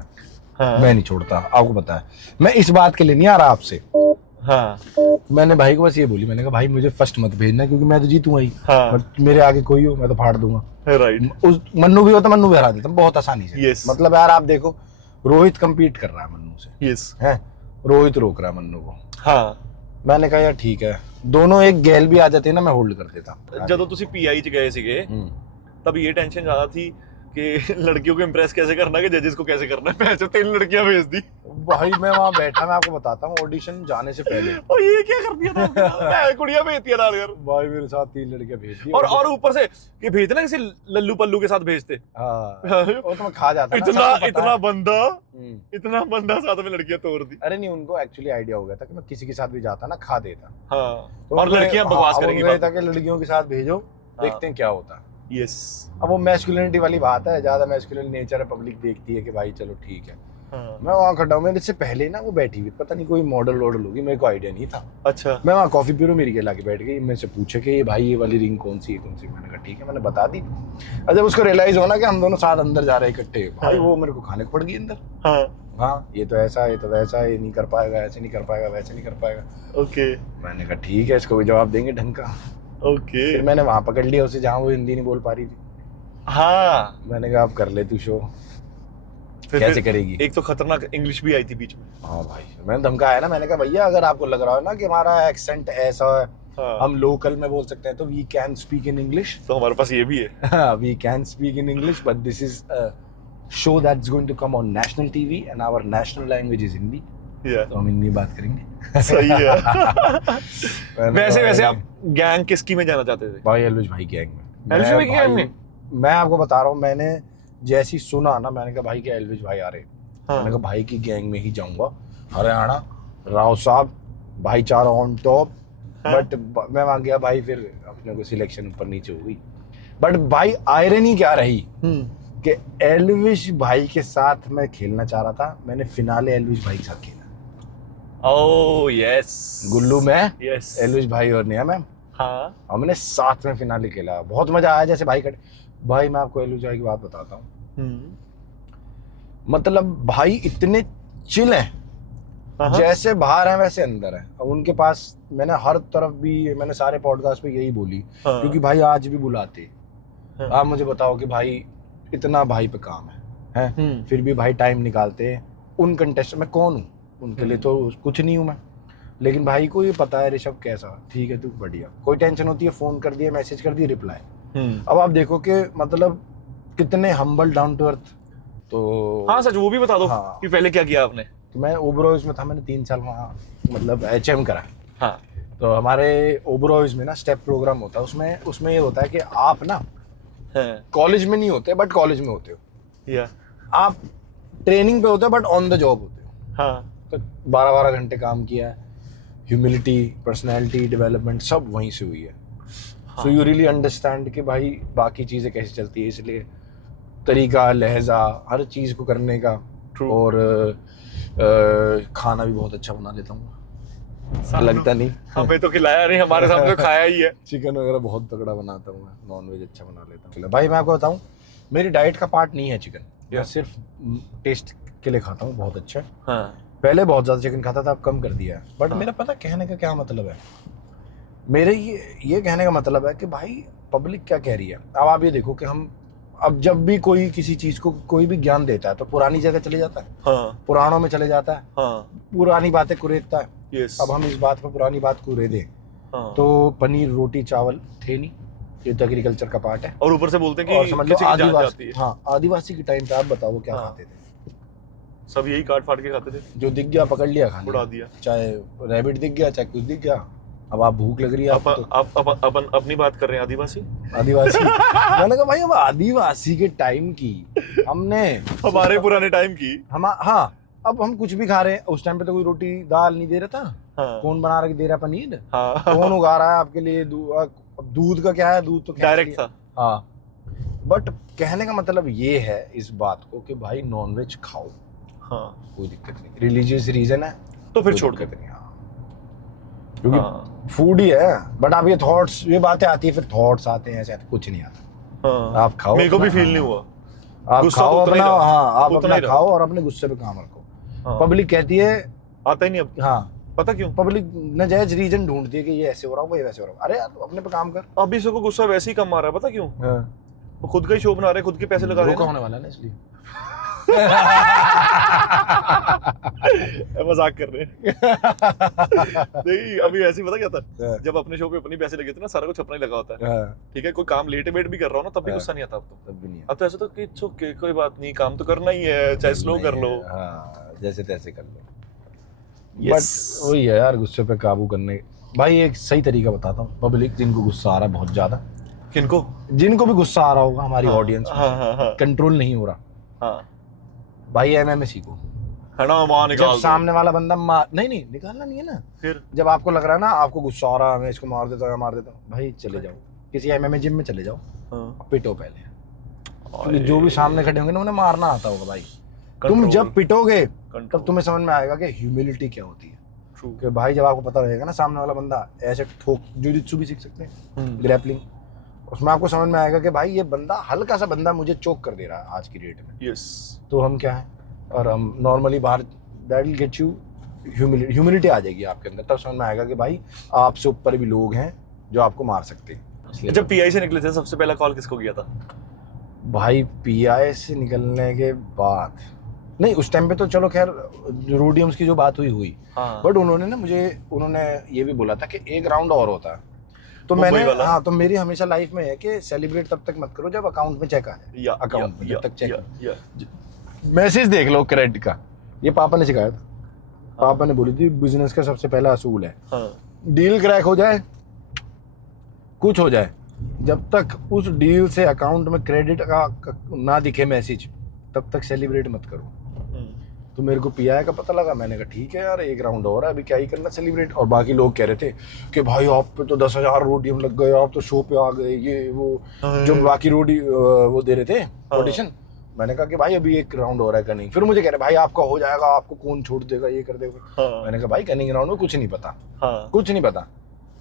हाँ मैं नहीं छोड़ता, आपको पता है, मैं इस बात के लिए नहीं आ रहा आपसे। हाँ मैंने भाई को बस ये बोली, मैंने कहा भाई मुझे फर्स्ट मत भेजना क्योंकि मैं तो जीतूंगा ही, हाँ बट मेरे आगे कोई हो मैं तो फाड़ दूंगा। राइट उस मन्नू भी होता, मन्नू भी हरा देता बहुत आसानी से। Yes. मतलब यार आप देखो, रोहित compete कर रहा है मन्नू से, यस है, रोहित रोक रहा है मन्नू को, हाँ। मैंने कहा यार ठीक है, दोनों एक गैल भी आ जाते ना, मैं होल्ड कर देता। ਜਦੋਂ ਤੁਸੀਂ PI ਚ ਗਏ ਸੀਗੇ तब ये टेंशन ज्यादा थी कि लड़कियों को इम्प्रेस कैसे करना, कि जजेस को कैसे करना है। पैसे 3 लड़कियां भेज दी भाई मैं वहां बैठा, मैं आपको बताता हूँ ऑडिशन जाने से पहले, और ये क्या कर दिया था। कुड़ियां भेजती है यार। भाई मेरे साथ 3 लड़कियां भेज दी, और ऊपर से कि भेजना किसी लल्लू पल्लू के साथ भेजते। हाँ वो तो मैं खा जाता ना, इतना सबको पता इतना है। बंदा हम्म। इतना बंदा साथ में लड़कियां तोड़ दी। अरे नहीं, उनको एक्चुअली आइडिया हो गया था कि मैं किसी के साथ भी जाता ना खा देता, हाँ तो और उनको- लड़कियां बकवास हाँ, करेंगी उनको ये बात। था कि लड़कियों के साथ भेजो, देखते हैं क्या होता है। यस अब वो मैस्कुलिनिटी वाली बात है, ज्यादा मैस्कुलिन नेचर है, पब्लिक देखती है कि भाई चलो ठीक है, हाँ। मैं वहाँ खड़ा हूँ, मेरे से पहले ना वो बैठी हुई, पता नहीं कोई मॉडल वॉडल होगी, मेरे को आइडिया नहीं था। अच्छा। मैं वहाँ कॉफी पी रहा हूँ, मेरी के बैठ गई, मेरे से पूछे कि ये भाई ये वाली रिंग कौन सी है, कौन सी। मैंने कहा ठीक है, मैंने बता दी। और जब उसको रियलाइज होना कि हम दोनों साथ अंदर जा रहे हैं इकट्ठे, भाई वो मेरे को खाने को पड़ गई अंदर। हाँ, ये तो ऐसा, ये तो वैसा, ये नहीं कर पाएगा, ऐसे नहीं कर पाएगा, वैसे नहीं कर पाएगा। ओके। मैंने कहा ठीक है, इसको भी जवाब देंगे ढंग का। ओके। फिर मैंने वहाँ पकड़ लिया उसे जहाँ वो हिंदी नहीं बोल पा रही थी। हाँ। मैंने कहा अब कर ले तू शो। फिर कैसे करेगी? एक तो खतरनाक इंग्लिश भी आई थी बीच में। हाँ भाई, मैंने धमकाया ना, मैंने कहा भैया अगर आपको लग रहा है ना कि हमारा एक्सेंट ऐसा है, हाँ। हम लोकल में बोल सकते हैं, तो we can speak in English. तो हमारे पास ये भी है। We can speak in English, but this is show that's going to come on national TV and our national language is Hindi. तो हम हिंदी बात करेंगे। सही है। वैसे आप गैंग किसकी में जाना चाहते थे? भाई एलविश भाई गैंग में। एलविश भाई गैंग में? मैं आपको बता रहा हूँ, मैंने जैसी सुना ना, मैंने कहा भाई क्या एलविश भाई आ रहे, हाँ। मैंने कहा भाई की गैंग में ही जाऊंगा। हरियाणा, राव साहब, भाईचारा ऑन टॉप। बट मैं वहां गया भाई, फिर अपने को सिलेक्शन ऊपर नीचे हो गई। बट भाई आयरनी क्या रही कि एलविश भाई के साथ मैं खेलना चाह रहा था, मैंने फिनाले एलविश भाई के साथ खेला। Oh yes. गुल्लू में यस। एलविश भाई और नेहा मैम, हाँ। हमने मैंने साथ में फिनाले खेला, बहुत मजा आया। जैसे भाई भाई मैं आपको एलविश भाई की बात बताता हूँ, मतलब भाई इतने चिल हैं, जैसे बाहर हैं वैसे अंदर हैं। अब उनके पास मैंने हर तरफ भी, मैंने सारे पॉडकास्ट पे यही बोली, क्योंकि भाई आज भी बुलाते। आप मुझे बताओ कि भाई इतना भाई पे काम है, फिर भी भाई टाइम निकालते हैं। उन कंटेस्ट में कौन हूँ उनके लिए, तो कुछ नहीं हूँ मैं, लेकिन भाई को ये पता है ऋषभ कैसा, ठीक है तू बढ़िया, कोई टेंशन होती है फोन कर दिया, मैसेज कर दिया, रिप्लाई। अब आप देखो कि मतलब कितने हम्बल, डाउन टू अर्थ। तो हाँ सच, वो भी बता दो। हाँ। कि पहले क्या किया आपने? तो मैं ओबरॉयज में था, मैंने 3 साल वहाँ मतलब HM करा। हाँ। तो हमारे ओबरॉयज में ना स्टेप प्रोग्राम होता है, उसमें ये होता है कि आप ना कॉलेज में नहीं होते, बट कॉलेज में होते हो, या आप ट्रेनिंग पे होते हो, बट ऑन द जॉब होते हो। हाँ। तो 12-12 घंटे काम किया है, ह्यूमिलिटी, पर्सनैलिटी डेवलपमेंट सब वहीं से हुई है। सो यू रियली अंडरस्टैंड कि भाई बाकी चीज़ें कैसे चलती है, इसलिए तरीका, लहजा, हर चीज़ को करने का। True. और खाना भी बहुत अच्छा बना लेता हूँ, लगता नहीं। हमें तो खिलाया नहीं, हमारे सामने तो खाया ही है। चिकन वगैरह बहुत तगड़ा बनाता हूँ मैं, नॉन वेज अच्छा बना लेता हूँ। भाई मैं आपको बताऊँ, मेरी डाइट का पार्ट नहीं है चिकन, मैं सिर्फ टेस्ट के लिए खाता हूँ, बहुत अच्छा। हाँ। पहले बहुत ज़्यादा चिकन खाता था, अब कम कर दिया है। बट मेरा पता कहने का क्या मतलब है, मेरे ये कहने का मतलब है कि भाई पब्लिक क्या कह रही है। अब आप ये देखो कि हम अब जब भी कोई किसी चीज़ को कोई भी ज्ञान देता है तो पुरानी जगह चले जाता है, हाँ। पुराणों में चले जाता है, हाँ। पुरानी बातें कुरेदता है। यस। अब हम इस बात पर पुरानी बात कुरेदें, हाँ। तो पनीर रोटी चावल थे नहीं, ये तो एग्रीकल्चर का पार्ट है। और ऊपर से बोलते हैं कि और समझ लो किसी की जान जाती आदिवासी, है। हाँ आदिवासी के टाइम पे आप बताओ क्या हाँ। खाते थे? सब यही काट फाट के खाते थे, जो दिख गया पकड़ लिया, खा उड़ा लिया, दिया। चाहे रैबिट दिख गया, चाहे कुछ दिख गया। अब आप भूख लग रही है आपको, तो अपन अपनी बात कर रहे हैं, आदिवासी। मैंने कहा भाई अब आदिवासी के टाइम की हमने हमारे पुराने टाइम की। हाँ, अब हम कुछ भी खा रहे हैं, उस टाइम पे तो कोई रोटी दाल नहीं दे रहा था। हाँ। कौन बना रहा दे रहा पनीर? हाँ। कौन उगा रहा है आपके लिए दूध का क्या है, दूध तो डायरेक्ट था। हाँ, बट कहने का मतलब ये है इस बात को कि भाई नॉनवेज खाओ, हाँ। कोई दिक्कत नहीं, रिलीजियस रीजन है तो फिर कोई छोड़ दिक्कत दो। नहीं। हाँ, क्योंकि हाँ। फूड ही है। बट आप ये थॉट्स, ये बातें आती है, फिर थॉट्स आते हैं, ऐसे कुछ नहीं आता। हाँ। आप खाओ, मेरे को भी अपना, फील नहीं हुआ। आप गुस्सा खाओ तो उतना ही अपना, रहा। हाँ आप उतना अपना ही रहा। खाओ और अपने गुस्से पे काम रखो। हाँ। पब्लिक कहती है, आता ही नहीं अब। हाँ पता क्यों? पब्लिक नाजायज रीजन ढूंढती है कि ये ऐसे हो रहा होगा, ये वैसे हो रहा होगा। अरे यार अपने पे काम कर। अभी सबको गुस्सा वैसे ही कम आ रहा है, पता क्यों? हाँ। वो खुद का ही शो बना रहे हैं, खुद के पैसे लगा रहे धोखा हैं होने वाला है ना, इसलिए मजाक कर रहे हैं। नहीं अभी ऐसे ही पता क्या था, जब अपने शो पे अपनी पैसे लगे थे ना, सारा कुछ अपना ही लगा होता है। ठीक है, कोई काम लेट वेट भी कर रहा हो ना, तब भी गुस्सा नहीं आता। अब तो तब भी नहीं अब तो ऐसा तो कि इट्स ओके, कोई बात नहीं, काम तो करना ही है, चाहे स्लो कर लो। हाँ, जैसे तैसे कर लो। Yes. बट वही है यार, गुस्से पे काबू करने। भाई एक सही तरीका बताता हूँ, पब्लिक जिनको गुस्सा आ रहा है बहुत ज्यादा, किनको? जिनको भी गुस्सा आ रहा होगा हमारी ऑडियंस हाँ, हाँ, हाँ, कंट्रोल नहीं हो रहा, हाँ। भाई MMA सीखो। है ना, वहाँ निकाल जब दो। सामने वाला बंदा नहीं निकालना नहीं है ना, फिर जब आपको लग रहा है ना, आपको गुस्सा आ रहा है, मैं इसको मार देता हूँ, भाई चले जाओ किसी MMA जिम में चले जाओ, हाँ। पिटो पहले, क्योंकि जो भी सामने खड़े होंगे ना उन्हें मारना आता होगा भाई। तुम Control. जब पिटोगे Control. तब तुम्हें समझ में आएगा कि ह्यूमिलिटी क्या होती है। True. कि भाई जब आपको पता रहेगा ना सामने वाला बंदा ऐसे ठोक, जुजित्सु भी सीख सकते हैं, ग्रैपलिंग, उसमें आपको समझ में आएगा कि भाई ये बंदा, हल्का सा बंदा मुझे चोक कर दे रहा है आज की डेट में, Yes. तो हम क्या है, और हम नॉर्मली बाहर, that will get you humility आ जाएगी आपके अंदर, तब समझ में आएगा कि भाई आपसे ऊपर भी लोग हैं जो आपको मार सकते हैं। इसलिए जब पीआई से निकले थे सबसे पहला कॉल किसको किया था? भाई पीआई से निकलने के बाद नहीं, उस टाइम पे तो चलो खैर रोडियम्स की जो बात हुई, हाँ. बट उन्होंने ये भी बोला था कि एक राउंड और होता है, तो मुंबई मैंने, वाला? हाँ, तो मेरी हमेशा लाइफ में है कि सेलिब्रेट तब तक मत करो जब अकाउंट में चेक आ जाए, या अकाउंट में जब तक चेक, या मैसेज देख लो क्रेडिट का, ये पापा ने सिखाया था। पापा ने बोली थी बिजनेस का सबसे पहला असूल है, हाँ. डील क्रैक हो जाए, कुछ हो जाए, जब तक उस डील से अकाउंट में क्रेडिट का ना दिखे मैसेज, तब तक सेलिब्रेट मत करो। तो मेरे को पीआई का पता लगा, मैंने कहा ठीक है यार, एक राउंड और है, अभी क्या ही करना सेलिब्रेट। और बाकी लोग कह रहे थे कि भाई आप पे तो 10,000 रोडियम लग गए, आप तो शो पे आ गए, ये वो, जो बाकी वो दे रहे थे ऑडिशन। मैंने कहा कि भाई अभी एक राउंड और है कनिंग, फिर मुझे कह रहे भाई आपका हो जाएगा, आपको कौन छोड़ देगा, ये कर देगा। मैंने कहा भाई कनिंग राउंड में कुछ नहीं पता, कुछ नहीं पता।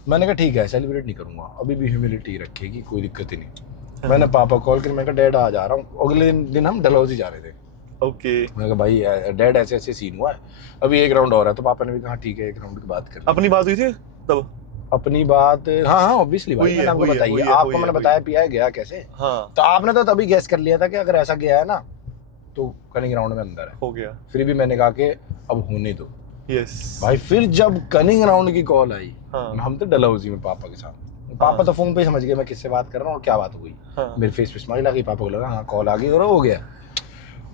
मैंने कहा ठीक है, सेलिब्रेट नहीं करूंगा, अभी भी ह्यूमिलिटी रखेगी, कोई दिक्कत ही नहीं। मैंने पापा कॉल कर, मैंने कहा डैड आ जा रहा हूँ। अगले दिन हम डलहौजी जा रहे थे। ओके। मैंने कहा भाई डैड ऐसे ऐसे सीन हुआ है, अभी एक राउंड और है। तो पापा ने भी कहा ठीक है, एक राउंड की बात कर। अपनी बात हुई थी तब? अपनी बात, हाँ ऑब्वियसली भाई, मैंने आपको बताई है, आपको मैंने बताया पीआई गया कैसे। हाँ। तो आपने तो तभी गैस कर लिया था कि अगर ऐसा गया है ना तो कनिंग राउंड में अंदर है, हो गया। फिर भी मैंने कहा कि अब होने दो। यस भाई फिर जब कनिंग राउंड की कॉल आई, हाँ। हम तो डलहौजी में पापा के साथ, पापा तो फोन पे समझ गए मैं किससे बात कर रहा हूँ और क्या बात हो गई। हाँ। मेरे फेस पे स्माइल आ गई, पापा को लगा हाँ कॉल आ गई और हो गया।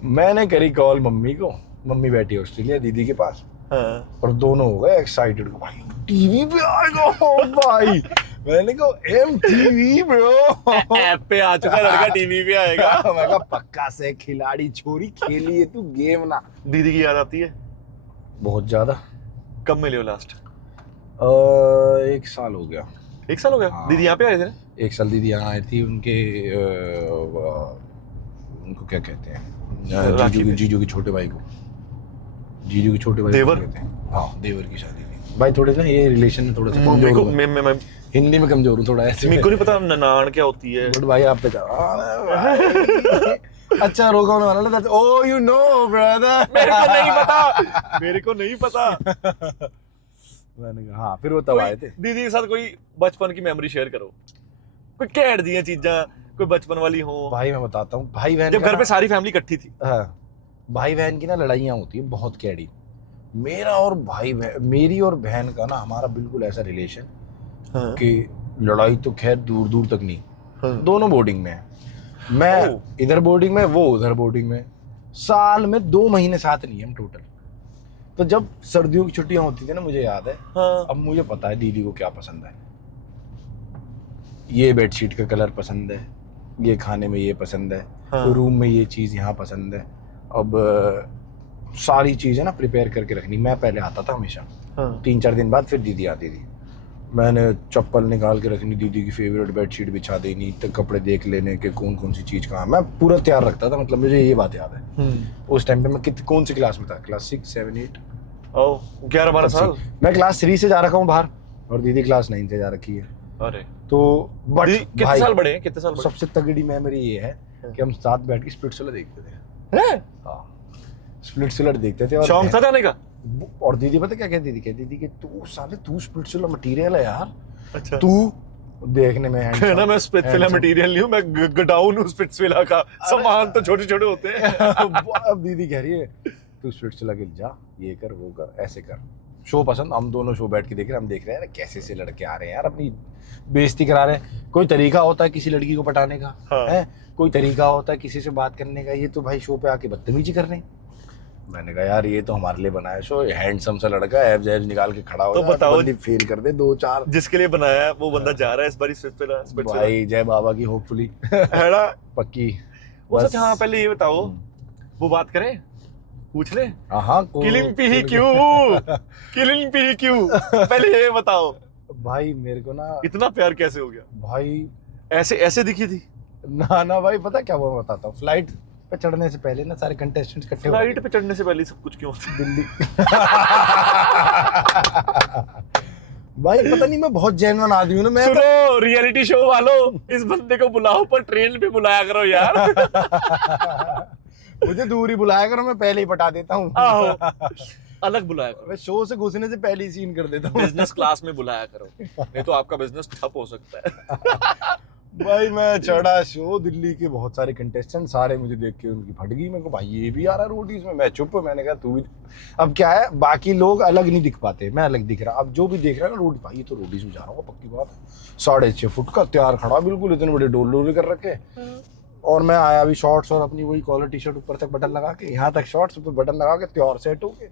मैंने करी कॉल मम्मी को, मम्मी बैठी ऑस्ट्रेलिया दीदी के पास, हाँ। और दोनों हो गए एक्साइटेड, भाई टीवी पे आएगा भाई। मैंने कहा MTV ब्रो, ऐप पे आ चुका लड़का, टीवी पे आएगा। मैं कहा पक्का से खिलाड़ी छोरी खेली है तू गेम ना। दीदी की याद आती है बहुत ज्यादा। कब मिले हो लास्ट? 1 साल हो गया। 1 साल हो गया? हाँ। दीदी यहाँ पे आए थे? 1 साल दीदी यहाँ आई थी, उनके उनको क्या कहते हैं, जीजू की छोटे भाई को, जीजू के छोटे भाई देवर? को कहते हैं। हाँ देवर की शादी थी। भाई थोड़े ना ये रिलेशन में थोड़ा सा मेरे कमजोर को हूँ मैं। हिंदी में कमजोर हूँ थोड़ा ऐसे। मेरे को नहीं पता ननाण क्या होती है। गुड भाई आप पे जाओ। अच्छा रोका होने वाला ना। ओ यू नो ब्रदर, मेरे को नहीं पता, मेरे को नहीं पता। मैंने कहा हाँ, फिर वो तब आए थे। दीदी के साथ कोई बचपन की मेमोरी शेयर करो, कोई कैड दी चीजा, कोई बचपन वाली हो। भाई मैं बताता हूँ, भाई बहन जब घर पे सारी फैमिली इकट्ठी थी। हाँ, भाई बहन की ना लड़ाइयाँ होती है बहुत कैडी। मेरा और भाई मेरी और बहन का ना हमारा बिल्कुल ऐसा रिलेशन कि लड़ाई तो खैर दूर दूर तक नहीं। दोनों बोर्डिंग में है, मैं इधर बोर्डिंग में, वो उधर बोर्डिंग में। साल में 2 महीने साथ नहीं हम टोटल। तो जब सर्दियों की छुट्टियां होती थी ना, मुझे याद है, अब मुझे पता है दीदी को क्या पसंद है। ये बेडशीट का कलर पसंद है, ये खाने में ये पसंद है, रूम में ये चीज़ यहाँ पसंद है। अब सारी चीज़ें ना प्रिपेयर करके रखनी। मैं पहले आता था हमेशा, 3-4 दिन बाद फिर दीदी आती थी। मैंने चप्पल निकाल के रखनी, दीदी की फेवरेट बेडशीट बिछा देनी, तक कपड़े देख लेने के कौन कौन सी चीज़ कहाँ। मैं पूरा तैयार रखता था, मतलब मुझे ये बात याद है। उस टाइम पे मैं कौन सी क्लास में था, क्लास 6, 7, 8, 11-12 साल। मैं क्लास 3 से जा रखा हूँ बाहर, और दीदी क्लास 9 से जा रखी है। अरे तो बट कितने साल बड़े हैं? कितने साल बड़े? सबसे तगड़ी मेमोरी ये है कि हम साथ बैठ के स्प्लिट्सविला देखते थे। हाँ, स्प्लिट्सविला देखते थे। और शौक था जाने का? और दीदी पता क्या कहती थी कि तू साले तू स्प्लिट्सविला मटेरियल है यार। अच्छा। तू देखने में है ना, मैं स्प्लिट्सविला मटेरियल नहीं हूँ, मैं गडाउन हूँ स्प्लिट्सविला का। सामान तो छोटे छोटे होते हैं। अब दीदी कह रही है तू स्प्लिट्सविला के जा, ये कर वो कर, ऐसे कर। शो पसंद, हम दोनों शो बैठ के देख रहे हैं। हम देख रहे हैं कैसे से लड़के आ रहे हैं यार, अपनी बेइज्जती करा रहे हैं। कोई तरीका होता है किसी लड़की को पटाने का, है कोई तरीका होता है किसी से बात करने का। ये तो भाई शो पे आके बदतमीजी कर रहे हैं। मैंने कहा यार ये तो हमारे लिए बनाया शो, हैंडसम सा लड़का एब्स एब्स निकाल के खड़ा हो तो बताओ, बंदी फेल कर दे 2-4। जिसके लिए बनाया है वो बंदा जा रहा है इस बारी स्प्लिट्सविला। भाई जय बाबा की होपफुली है ना, पक्की। वो सच। हाँ पहले ये बताओ, वो बात करें, पूछ ले। हाँ किलिंग पी क्यों, किलिंग पी क्यों, पहले ये बताओ। भाई मेरे को ना इतना प्यार कैसे हो गया भाई? ऐसे ऐसे दिखी थी ना भाई, पता क्या हुआ मैं बताता हूँ। फ्लाइट पे चढ़ने से पहले ना सारे कंटेस्टेंट्स इकट्ठे हो फ्लाइट पे चढ़ने से पहले सब कुछ क्यों होता है? दिल्ली भाई पता नहीं, मैं बहुत जेन्युइन आदमी हूँ ना मैं। सुनो रियलिटी शो वालों, इस बंदे को बुलाओ पर ट्रेन पे बुलाया करो यार। मुझे दूर ही बुलाया करो, मैं पहले ही पटा देता हूँ। आहो, अलग बुलाया करो, मैं शो से घुसने से पहले ही सीन कर देता हूँ। बिजनेस क्लास में बुलाया करो, नहीं तो आपका बिजनेस ठप हो सकता है। भाई मैं चढ़ा शो, दिल्ली के बहुत सारे कंटेस्टेंट सारे मुझे देख के उनकी फट गई। मेरे को भाई ये भी आ रहा रोटीज में, मैं चुप। मैंने कहा तू भी। अब क्या है, बाकी लोग अलग नहीं दिख पाते, मैं अलग दिख रहा। अब जो भी देख रहा है ना रोटी, भाई ये तो रोटीज में जा रहा होगा पक्की बात है। 6.5 फुट का तैयार खड़ा, बिल्कुल इतने बड़े डोल कर रखे। और मैं आया भी शॉर्ट्स और अपनी वही कॉलर टी शर्ट, ऊपर तक बटन लगा के, यहाँ तक शॉर्ट्स, ऊपर बटन लगा के तैयार सेट हो के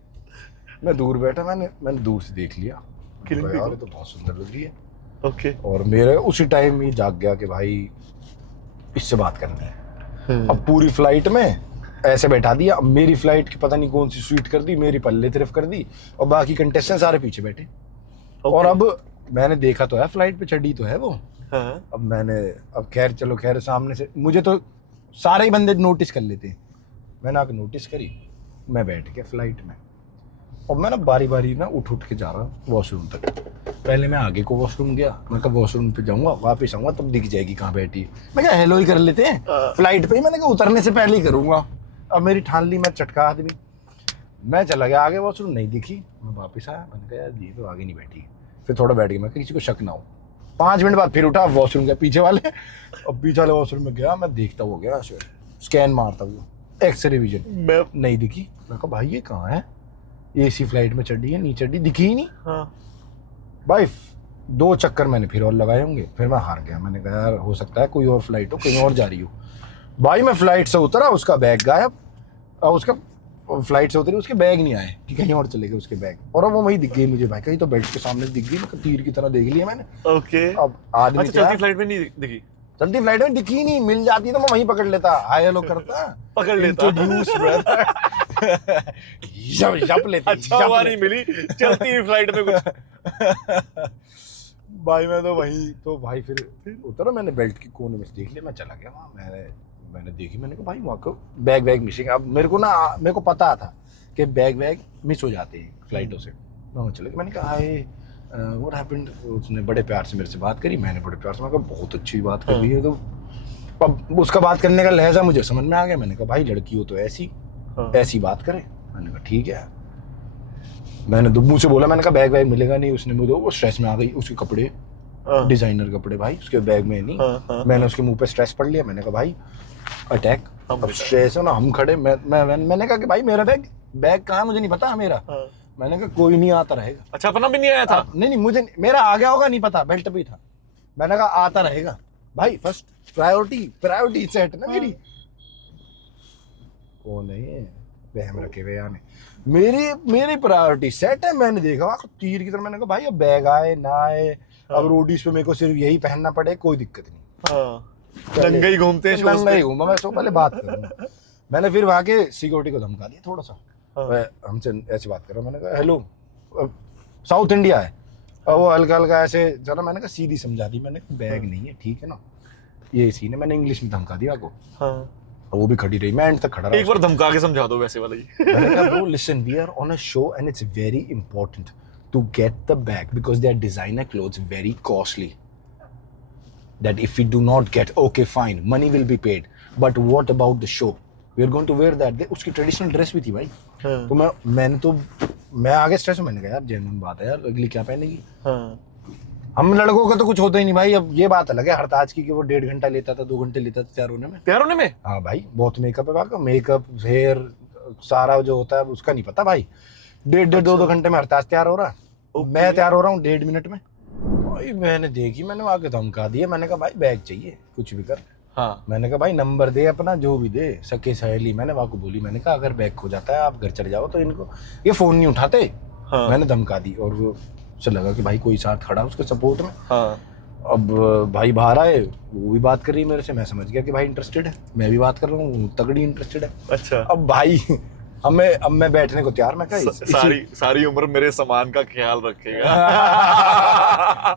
मैं दूर बैठा। मैंने दूर से देख लिया, यार तो बहुत सुंदर लग रही है। ओके। और मेरे उसी टाइम ही जाग गया कि भाई इससे बात करनी है। अब पूरी फ्लाइट में ऐसे बैठा दिया। अब मेरी फ्लाइट की पता नहीं कौन सी सीट कर दी, मेरी पल्ले तरफ कर दी, और बाकी कंटेस्टेंट सारे पीछे बैठे। और अब मैंने देखा तो है, फ्लाइट पे चढ़ी तो है वो। अब खैर सामने से मुझे तो सारे ही बंदे नोटिस कर लेते हैं। मैंने आके नोटिस करी, मैं बैठ गया फ्लाइट में। और मैं ना बारी बारी ना उठ के जा रहा हूँ वॉशरूम तक। पहले मैं आगे को वॉशरूम गया, मैं कहा वॉशरूम पे जाऊंगा, वापस आऊंगा तब दिख जाएगी कहाँ बैठी है। मैं क्या हेलो ही कर लेते हैं फ्लाइट पे ही, मैंने कहा उतरने से पहले ही करूंगा। अब मेरी ठान ली, मैं चटका आदमी, मैं चला गया आगे, वॉशरूम नहीं दिखी। मैं वापस आया, मैंने कहा यार ये तो आगे नहीं बैठी। फिर थोड़ा बैठ गया, मैं किसी को शक ना हो। 5 मिनट बाद फिर उठा, वॉशरूम गया पीछे वाले। अब पीछे वाले वॉशरूम में गया, मैं देखता हो गया, स्कैन मारता हुआ, एक्सरे विजन नहीं दिखी। मैं कहा भाई ये कहाँ है, एसी फ्लाइट में चढ़ी है, नहीं चढ़ी, दिखी ही नहीं। भाई 2 चक्कर मैंने फिर और लगाए होंगे, फिर मैं हार गया। मैंने कहा यार हो सकता है कोई और फ्लाइट हो, कहीं और जा रही हो। भाई मैं फ्लाइट से उतरा, उसका बैग गायब। उसका फ्लाइट से उतरी, उसके बैग नहीं आए कि कहीं और चले गए उसके बैग। और अब वो वही दिख गई मुझे, भाई कहीं तो बेल्ट के सामने दिख गई, मतलब तीर की तरह देख लिया मैंने। ओके। अब आदमी चलती फ्लाइट में नहीं दिखी? चलती फ्लाइट में दिखी नहीं, मिल जाती तो मैं वहीं पकड़ लेता, हाय हेलो करता, पकड़ लेता। Introduce brother. जप लेता। अच्छा हुआ नहीं मिली चलती फ्लाइट में कुछ। भाई मैं तो वही तो भाई फिर उतरा, मैंने बेल्ट की कोने में से देख लिया, मैं चला गया वहाँ। मैंने देखी, मैंने कहा भाई वहाँ को बैग मिसिंग। अब मेरे को पता था कि बैग मिस हो जाते हैं फ्लाइटों से। मैं चला गया, मैंने कहा हाय व्हाट हैपेंड। उसने बड़े प्यार से मेरे से बात करी, मैंने बड़े प्यार से, मैं कहा बहुत अच्छी बात कर रही है। तो अब उसका बात करने का लहजा मुझे समझ में आ गया। मैंने कहा भाई लड़की हो तो ऐसी बात करे। मैंने कहा ठीक है। मैंने मुंह से बोला, मैंने कहा बैग मिलेगा नहीं। उसने मुझे, वो स्ट्रेस में आ गई, उसके कपड़े डिजाइनर कपड़े भाई उसके बैग में नहीं। मैंने उसके मुंह पे स्ट्रेस पढ़ लिया। मैंने कहा भाई अटैक, अब स्ट्रेस है ना, हम खड़े। मैंने कहा कि भाई मेरा बैग कहाँ है, मुझे नहीं पता मेरा। मैंने कहा कोई नहीं, आता रहेगा। अच्छा अपना भी नहीं आया था? नहीं मुझे मेरा आ गया होगा, नहीं पता, बेल्ट पे था। मैंने कहा आता रहेगा भाई, फर्स्ट प्रायोरिटी सेट ना मेरी। वो नहीं बहम रखे हुए आने, मेरी प्रायोरिटी सेट है। मैंने देखा तीर की तरह। मैंने कहा भाई अब बैग आए ना आए, अब रोडीज पे मेरे को सिर्फ यही पहनना पड़े, कोई दिक्कत नहीं। नंगा ही घूमते हैं, नंगा ही घूमा मैं, तो पहले बात करूंगा। मैंने फिर वहाँ के सिक्योरिटी को धमका दिया थोड़ा सा, हमसे ऐसी बात कर रहा। मैंने कहा हेलो साउथ इंडिया है, और वो हल्का ऐसे चला। मैंने कहा सीधी समझा दी, मैंने बैग नहीं है ठीक है ना, ये सीन है। मैंने इंग्लिश में धमका दिया को। वो भी खड़ी रही, मैं एंड तक खड़ा रहा। एक बार धमका के समझा दो वैसे वाला ही। मैंने कहा bro listen, we are on a show and it's very important to get the bag because they are designer clothes, very costly, that if we do not get, okay fine, money will be paid, but what about the show, we are going to wear that। उसकी traditional dress भी थी भाई। तो मैं आगे stress में, मैंने कहा यार जेन्युइन बात है यार, अगली क्या पहनेगी। हम लड़कों का तो कुछ होता ही नहीं भाई। अब ये बात अलग है हरताज की कि वो 1.5 घंटा लेता था, 2 घंटे लेता था तैयार होने में। हाँ भाई बहुत मेकअप है बाकी, मेकअप हेयर सारा जो होता है उसका नहीं पता भाई। 1.5 2 घंटे में हरताज तैयार हो रहा, मैं तैयार हो रहा हूँ 1.5 मिनट में। भाई मैंने देखी, मैंने वहाँ के धमका दिया। मैंने कहा भाई बैग चाहिए कुछ भी कर। हाँ मैंने कहा भाई नंबर दे अपना, जो भी दे, सके सहेली। मैंने वहाँ को बोली, मैंने कहा अगर बैग खो जाता है आप घर चले जाओ, तो इनको ये फोन नहीं उठाते। मैंने धमका दी, और वो से लगा कि भाई कोई साथ खड़ा उसके सपोर्ट में। अब भाई बाहर आए, वो भी बात कर रही है मेरे से, मैं समझ गया कि भाई इंटरेस्टेड है, मैं भी बात कर रहा हूँ, तगड़ी इंटरेस्टेड है। अच्छा अब भाई अब मैं बैठने को तैयार। मैं कहा सारी उम्र मेरे सामान का ख्याल रखेगा।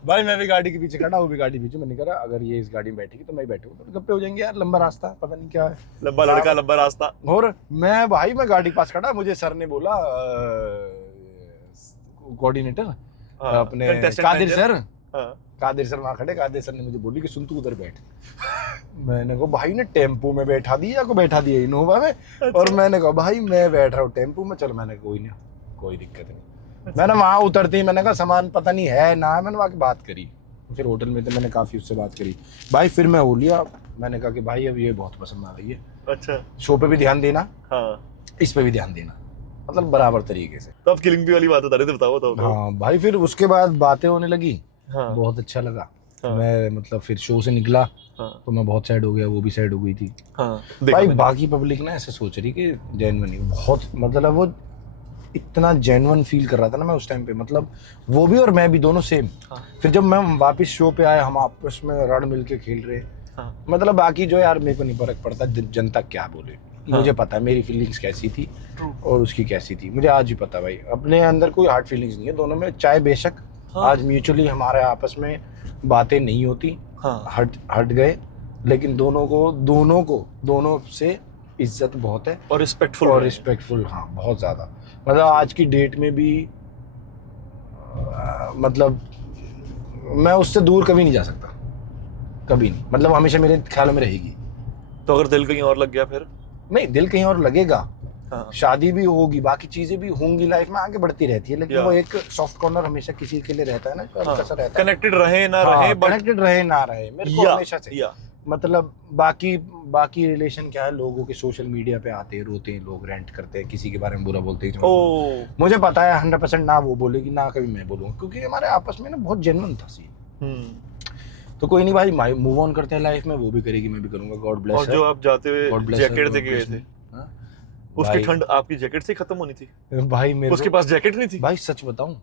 भाई मैं भी गाड़ी के पीछे खड़ा, वो भी गाड़ी पीछे। मैंने कहा अगर ये इस गाड़ी में बैठेगी तो मैं बैठूंगा, तो गप्पे हो जाएंगे यार, लंबा रास्ता पता नहीं क्या है, लंबा लड़का लंबा रास्ता। और मैं गाड़ी के पास खड़ा, मुझे सर ने बोला कोऑर्डिनेटर अपने कादिर सर वहाँ खड़े। कादिर सर ने मुझे बोली कि सुन तू उधर बैठ। मैंने कहा भाई ने टेम्पो में बैठा दिया इनोवा में। अच्छा। और मैंने कहा भाई मैं बैठ रहा हूँ टेम्पो में, चलो। मैंने कोई नहीं, कोई दिक्कत नहीं। अच्छा। मैंने वहाँ उतरते ही मैंने कहा सामान पता नहीं है ना, मैंने वहाँ की बात करी। फिर होटल में थे, मैंने काफी उससे बात करी भाई। फिर मैं हो लिया, मैंने कहा कि भाई अब ये बहुत पसंद आ रही है। अच्छा। शो पे भी ध्यान देना, हाँ इस पे भी ध्यान देना, मतलब बराबर तरीके से। तो अब किलिंग भी वाली बात बता रहे थे, बताओ। हाँ भाई, फिर उसके बाद बातें होने लगी। हाँ। बहुत अच्छा लगा। हाँ। मैं मतलब फिर शो से निकला। हाँ। तो मैं बहुत सैड हो गया, वो भी सैड हो गई थी। हाँ। भाई बाकी पब्लिक ना ऐसे सोच रही कि जेन्युइन, बहुत मतलब वो इतना जेन्युइन फील कर रहा था ना मैं उस टाइम पे, मतलब वो भी और मैं भी दोनों सेम। हाँ। फिर जब मैं वापस शो पे आया, हम आपस में रड़ मिल के खेल रहे। हाँ। मतलब बाकी जो यार मेरे को नहीं फर्क पड़ता जनता क्या बोले। हाँ। मुझे पता है मेरी फीलिंग्स कैसी थी और उसकी कैसी थी, मुझे आज भी पता भाई। अपने अंदर कोई हार्ड फीलिंग्स नहीं है दोनों में, चाहे बेशक हाँ। आज म्यूचुअली हमारे आपस में बातें नहीं होती। हाँ। हट गए, लेकिन दोनों से इज्जत बहुत है और रिस्पेक्टफुल। हाँ बहुत ज्यादा। मतलब आज की डेट में भी मतलब मैं उससे दूर कभी नहीं जा सकता, कभी नहीं, मतलब हमेशा मेरे ख्यालों में रहेगी। तो अगर दिल कहीं और लग गया फिर? नहीं, दिल कहीं और लगेगा। हाँ। शादी भी होगी, बाकी चीजें भी होंगी, लाइफ में आगे बढ़ती रहती है, लेकिन वो एक सॉफ्ट कॉर्नर हमेशा किसी के लिए रहता है ना, जो हल्का सा रहता है। कनेक्टेड रहे ना रहे मेरे को हमेशा से मतलब बाकी रिलेशन क्या है, लोगों के सोशल मीडिया पे आते हैं, रोते हैं लोग, रेंट करते हैं, किसी के बारे में बुरा बोलते हैं। मुझे पता है 100% ना वो बोलेगी ना कभी मैं बोलूँगा, क्योंकि हमारे आपस में ना बहुत जेन्युइन था सीन। तो कोई नहीं भाई, मूव ऑन करते हैं लाइफ में, वो भी करेगी मैं भी करूंगा। God bless. और जो आप जाते हुए जैकेट देके गए थे, उसकी ठंड आपकी जैकेट से खत्म होनी थी भाई। मेरे उसके पास जैकेट नहीं थी भाई, सच बताऊं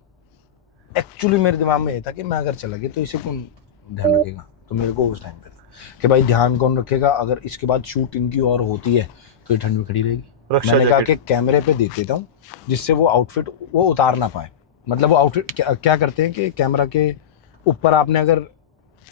एक्चुअली मेरे दिमाग में ये था कि मैं अगर चला गया तो इसे कौन ध्यान रखेगा। तो मेरे को उस टाइम पे था कि भाई ध्यान कौन रखेगा, अगर इसके बाद शूट इनकी और होती है तो ये ठंड में खड़ी रहेगी। मैंने कहा कि कैमरे पे दे देता हूँ जिससे वो आउटफिट वो उतार ना पाए। मतलब वो आउटफिट क्या करते हैं कि कैमरा के ऊपर आपने अगर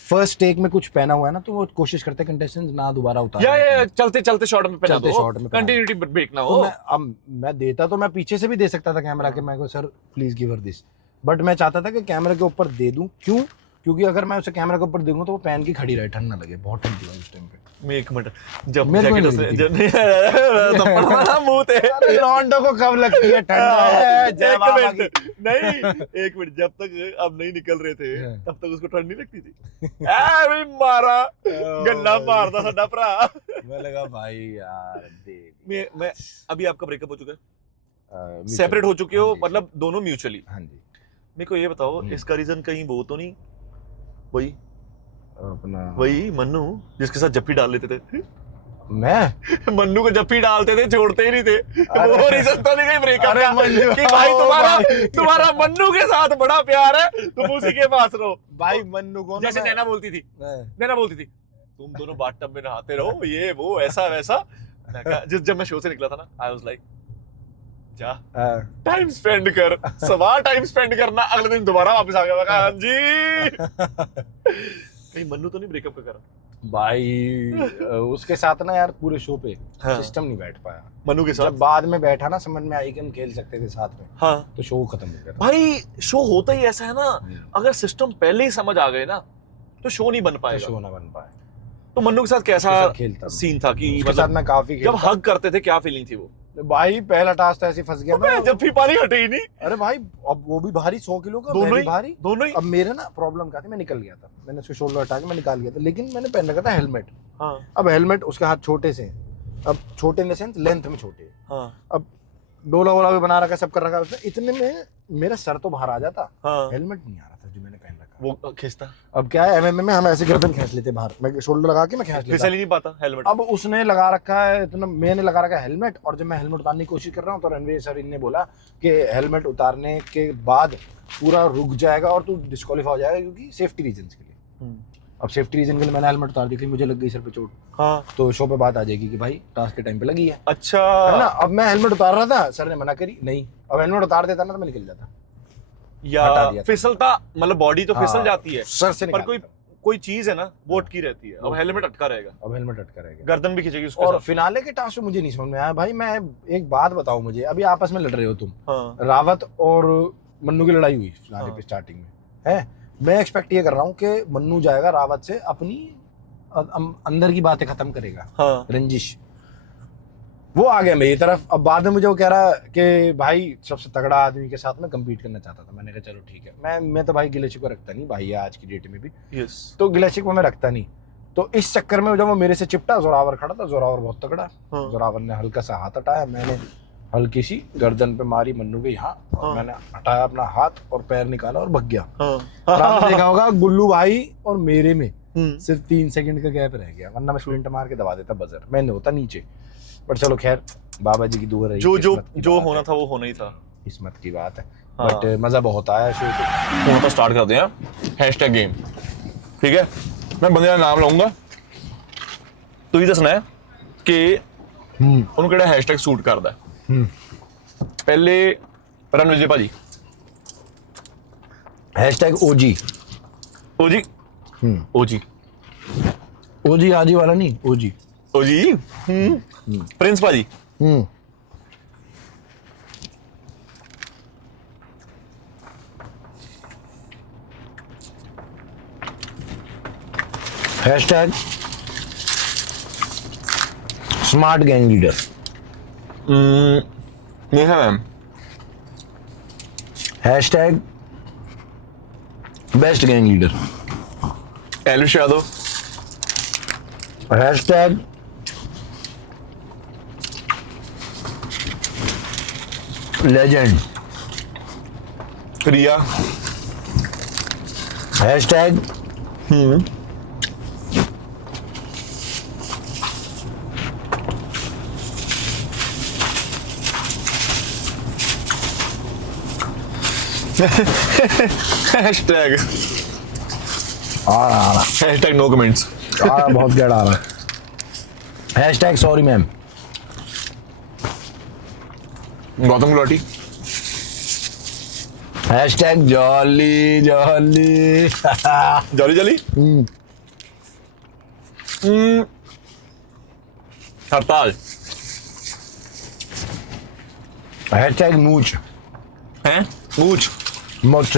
फर्स्ट टेक में कुछ पहना हुआ है ना, तो वो कोशिश करते हैं कंटेस्टेंट्स ना दोबारा उतारें, या चलते शॉट में पहना दो, कंटिन्यूटी ब्रेक ना हो। तो मैं देता तो मैं पीछे से भी दे सकता था कैमरा के, मैं को sir please give her this, but मैं चाहता था कि कैमरा के ऊपर दे दूं। क्यों? क्योंकि अगर मैं उसे कैमरा के ऊपर दूंगा तो वो पहन की खड़ी रहे, ठंड ना लगे। बहुत ठंड थी उस टाइम पे। मैं एक मिनट, जब जैकेट लॉन्डो को कब लगती है ठंड? नहीं, एक मिनट, जब तक अब नहीं निकल रहे थे तब तक उसको ठंड नहीं लगती थी। मारा गन्ना मारता साडा भरा। मैं लगा भाई यार देख, मैं अभी आपका ब्रेकअप हो चुका है, सेपरेट हो चुके हो, मतलब दोनों म्यूचुअली? हाँ जी। मेरे को ये बताओ, इसका रीजन कहीं वो तो नहीं वही मन्नू जिसके साथ जप्पी डाल लेते थे? मैं मन्नू को जप्पी डालते थे, छोड़ते ही नहीं थे। वो रीजन तो नहीं कहीं ब्रेकअप का कि भाई तुम्हारा मन्नू के साथ बड़ा प्यार है, तुम उसी के पास रहो? भाई मन्नू को जैसे नैना बोलती थी तुम दोनों बाथटब में नहाते रहो, ये वो ऐसा वैसा। जब मैं शो से निकला था ना, आई वाज लाइक जा टाइम स्पेंड कर, सवार टाइम स्पेंड करना। अगले दिन दोबारा वापस आ गया, हाँ जी। कहीं मन्नू तो नहीं ब्रेकअप का करा? भाई उसके साथ ना यार पूरे शो पे सिस्टम नहीं बैठ पाया मन्नू के साथ। जब बाद में बैठा ना, समझ में आई कि हम खेल सकते थे साथ में, हाँ, तो शो खत्म हो गया। भाई शो होता ही ऐसा है ना, अगर सिस्टम पहले ही समझ आ गए ना तो शो नहीं बन पाएगा। शो ना बन पाए। तो मन्नू के साथ कैसा सीन था कि मतलब मैं काफी जब हग करते थे क्या फीलिंग थी वो? भाई पहला टास्क तो ऐसे फंस गया मैं, जब भी पानी हटे ही नहीं। अरे भाई अब वो भी भारी 100 किलो का, दोनों ही। अब मेरे ना प्रॉब्लम क्या थी, मैं निकल गया था, मैंने उसको शोल्डर हटा के मैं निकाल गया था, लेकिन मैंने पहन रखा था हेलमेट। हाँ। अब हेलमेट उसके हाथ छोटे से, अब छोटे इन द सेंस लेंथ में छोटे। हाँ। अब डोला वोला भी बना रखा, सब कर रखा उसने, इतने में मेरा सर तो बाहर आ जाता। हाँ। हेलमेट नहीं आ रहा था जो मैंने पहन रखा, वो खींचता। अब क्या है, एमएमए में हम ऐसे गर्दन खींच लेते बाहर, मैं शोल्डर लगा के मैं खींच लेता, नहीं पाता हेलमेट। अब उसने लगा रखा है इतना, मैंने लगा रखा है हेलमेट, और जब मैं हेलमेट उतारने की कोशिश कर रहा हूँ तो रणवीर सर ने बोला कि हेलमेट उतारने के बाद पूरा रुक जाएगा और तू डिस्क्वालीफाई हो जाएगा क्योंकि सेफ्टी रीजंस के लिए। अब सेफ्टी रीजन के लिए मैंने हेलमेट उतार दी, कहीं मुझे लग गई सर पे चोट, हाँ तो शो पे बात आ जाएगी कि भाई टास्क के टाइम पे लगी है अच्छा ना। अब मैं हेलमेट उतार रहा था, सर ने मना करी नहीं, अब हेलमेट उतार देता ना तो मैं निकल जाता। हटा या दिया था। फिसलता मतलब बॉडी तो फिसल हाँ, जाती है सर से पर निकाल कोई चीज है ना वो अटकी रहती है। अब हेलमेट अटका रहेगा, अब हेलमेट अटका रहेगा। गर्दन भी खींचेगी उसके और साथ। फिनाले के टास्क मुझे नहीं समझ में आया भाई। मैं एक बात बताऊं, मुझे अभी आपस में लड़ रहे हो तुम, हाँ रावत और मन्नू की लड़ाई हुई फिनाले हाँ। पे स्टार्टिंग में है, मैं एक्सपेक्ट ये कर रहा हूँ कि मन्नू जाएगा रावत से अपनी अंदर की बातें खत्म करेगा, हाँ रंजिश। वो आ गया मेरी तरफ। अब बाद में मुझे वो कह रहा कि भाई सबसे तगड़ा आदमी के साथ में कम्पीट करना चाहता था। मैंने कहा चलो ठीक है, मैं तो भाई गिले शिकवे रखता नहीं भाई, आज की डेट में भी यस तो गिले शिकवे मैं रखता नहीं। तो इस चक्कर में जब वो मेरे से चिपटा, जोरावर खड़ा था, जोरावर बहुत तगड़ा, हाँ। जोरावर ने हल्का सा हाथ हटाया, मैंने हल्की सी गर्दन पे मारी मन्नू के यहाँ, और हाँ। मैंने हटाया अपना हाथ और पैर निकाला और भग गया। हाँ और आपने देखा होगा गुल्लू भाई और मेरे में हम्म। सिर्फ 3 सेकंड का गैप रह गया, वरना मैं स्प्रिंट मार के दबा देता बजर, मैंने होता नीचे। बट चलो खैर, बाबा जी की दुआ रही, जो किस्मत की जो बात होना है, था वो होना ही था। किस्मत की बात है। हाँ। बट मजा बहुत आया शो पे। फोन तो स्टार्ट करते हैं हैशटैग गेम, ठीक है। मैं बंदे का नाम लाऊंगा, तू ही दसना है कि ਉਹਨੂੰ ਕਿਹੜਾ ਹੈਸ਼ਟੈਗ ਸੂਟ ਕਰਦਾ ਹੈ। ਪਹਿਲੇ ਰਣਵੀਰ ਜੀ ਭਾਜੀ, हैशटैग ओजी। ओजी ओजी ओजी आजी वाला नहीं, ओजी। ओजी प्रिंस भाजी, hashtag smart gang leader. Neha ma'am, hashtag best gang leader. Elvish Yadav, hashtag legend. Riya, hashtag hashtag आ रहा हैशटैग नो कमेंट्स, बहुत गैड आ रहा है। Hashtag sorry ma'am. Gautam Gulati, hashtag jolly jolly. Jolly jolly, हरताल, हैशटैग मूछ हैं मूछ, मोच।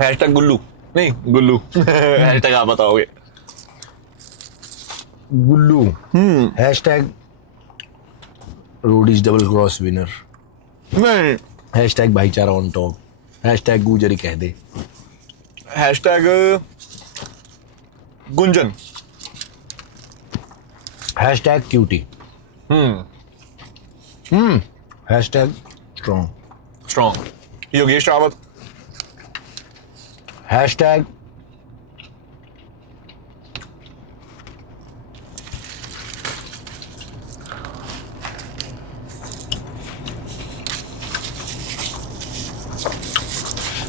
हैशटैग गुल्लू, नहीं गुल्लू हैशटैग आप बताओगे। Gullu. Hashtag Roadies double cross winner. नहीं, हैशटैग भाईचारा ऑन टॉप। हैशटैग गुजरी कह दे। Hashtag Gunjan, hashtag cutie. Hashtag strong. Strong, Yogesh Rawat, hashtag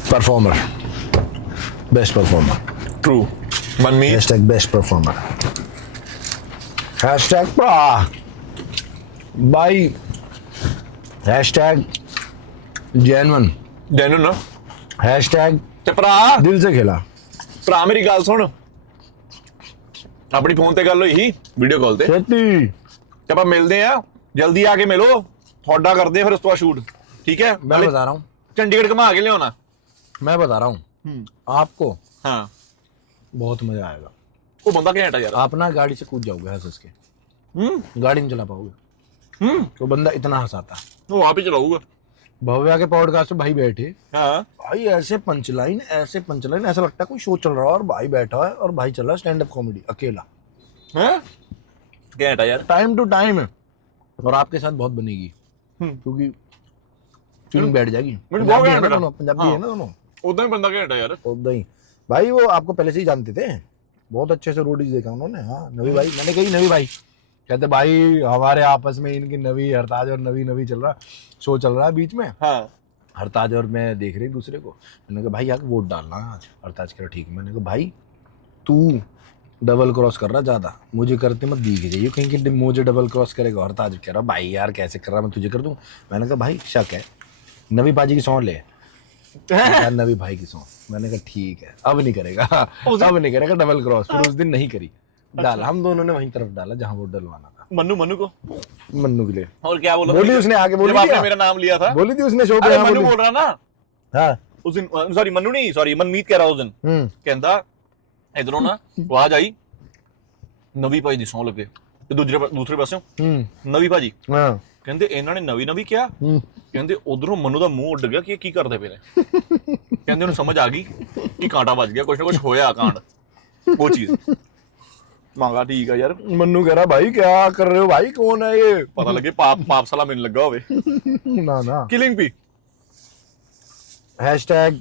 performer, best performer. True, Manmeet, hashtag best performer. Hashtag भाई। Hashtag genuine. जैनू ना, हैशटैग ते भरा दिल से खेला। ਭਰਾ ਮੇਰੀ ਗੱਲ ਸੁਣ, ਆਪਣੀ ਫੋਨ ਤੇ ਗੱਲ ਹੋਈ ਸੀ ਵੀਡੀਓ ਕਾਲ ਤੇ, छेती ਤੇ ਆਪਾਂ ਮਿਲਦੇ ਆ, ਜਲਦੀ ਆ ਕੇ ਮਿਲੋ, ਤੁਹਾਡਾ ਕਰਦੇ ਆ ਫਿਰ ਉਸ ਤੋਂ ਬਾਅਦ ਸ਼ੂਟ, ਠੀਕ ਹੈ। मैं बता रहा हूँ, ਚੰਡੀਗੜ੍ਹ ਘੁਮਾ ਕੇ ਲਿਆਉਣਾ। मैं बता रहा हूँ आपको, हाँ, बहुत मजा आएगा। ਉਹ ਬੰਦਾ ਘੈਂਟ ਆ ਯਾਰ। आप ना गाड़ी से कूद जाओगे हंस हंस के, गाड़ी नहीं चला पाओगे। तो बंदा इतना हंसाता। ਉਹ ਆਪ ਹੀ ਚਲਾਊਗਾ। भव्या के पॉडकास्ट में भाई बैठे, हाँ, भाई ऐसे पंचलाइन ऐसा लगता है कोई शो चल रहा है और भाई बैठा है और भाई चल रहा है स्टैंड अप कॉमेडी अकेला, हैं घैंट आ यार। टाइम टू टाइम है। और आपके साथ बहुत बनेगी क्योंकि फीलिंग बैठ जाएगी। मुझे पंजाबी बहुत है ना घैंट दोनों, पंजाबी है ना दोनों। उदा ही बंदा घैंट आ यार। उदा ही भाई, वो आपको पहले से ही जानते थे, बहुत अच्छे से रोडीज देखा उन्होंने। हाँ नवी भाई, मैंने कही नवी भाई, कहते भाई हमारे आपस में इनकी नवी हरताज और नवी चल रहा, शो चल रहा है बीच में। हाँ, हरताज और मैं देख रहे एक दूसरे को। मैंने कहा भाई यार वोट डालना आज। हरताज कह रहा ठीक है। मैंने कहा भाई तू डबल क्रॉस कर रहा ज्यादा, मुझे करते मत दिख जाइए कहीं कि मुझे डबल क्रॉस करेगा। और ताज कह रहा भाई यार कैसे कर रहा, मैं तुझे कर दूं। मैंने कहा भाई शक है, नवी पाजी की सौंड ले। नवी भाई की सौंड। मैंने कहा ठीक है अब नहीं करेगा, अब नहीं करेगा डबल क्रॉस। फिर उस दिन नहीं करी, डाला हम दोनों ने वहीं तरफ डाला जहां वो डलवाना था, मन्नू को मन्नू के लिए। और क्या बोला बोली उसने आके, बोली जब आपने क्या? मेरा नाम लिया था, बोली थी उसने शो पे। अरे हाँ, मन्नू बोली। बोल रहा ना हाँ उस दिन, सॉरी मन्नू नहीं, सॉरी मनमीत कह रहा उस दिन, कहता इधरों ना आवाज आई नवी भाई दी सौं लगे ਤੇ ਦੂਸਰੇ ਪਾਸਿਓਂ ਨਵੀ ਭਾਜੀ ਕਹਿੰਦੇ ਇਹਨਾਂ ਨੇ ਨਵੀਂ ਕਿਹਾ, ਕਹਿੰਦੇ ਉਧਰੋਂ ਮਨੂ ਦਾ ਮੂੰਹ ਉੱਡ ਗਿਆ ਕਿ ਇਹ ਕੀ ਕਰਦੇ ਪਏ ਨੇ। ਕਹਿੰਦੇ ਉਹਨੂੰ ਸਮਝ ਆ ਗਈ ਕਿ ਕਾਂਟਾ ਵੱਜ ਗਿਆ, ਕੁਛ ਨਾ ਕੁਛ ਹੋਇਆ ਕਾਂਡ, ਉਹ ਚੀਜ਼। ਮੰਗਾ ਠੀਕ ਆ ਯਾਰ। मन्नू कह रहा भाई क्या कर रहे हो भाई, कौन है ये? ਪਤਾ ਲੱਗੇ ਪਾਪ ਸਾਲਾ ਮੈਨੂੰ ਲੱਗਾ ਹੋਵੇ। ना ना ਕਿਲਿੰਗ ਵੀ हैशटैग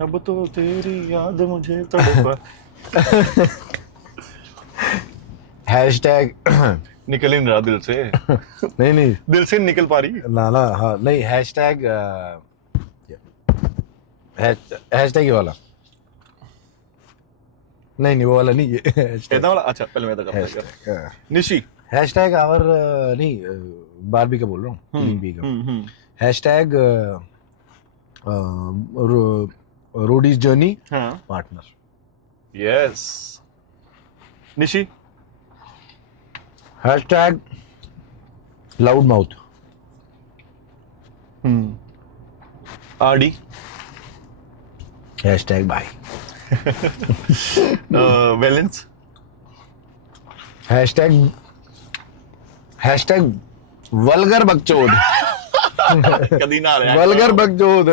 अब तो तेरी याद मुझे तड़पा। हैशटैग निकल ही नहीं रहा दिल से, नहीं दिल से निकल पा रही। ना ना हाँ नहीं हैशटैग हैशटैग ये वाला नहीं वो वाला नहीं, ये कहता वाला अच्छा पहले मैं तो करता हैशटैग निशी हैशटैग आवर नहीं बारबी का बोल रहा हूँ, बी का हैशटैग रोडीज जर्नी हाँ partner. Yes Nishi hashtag loud mouth RD hashtag भाई बैलेंस हैशटैग वल्गर बकचोद। कभी ना रहा वल्गर बकचोद।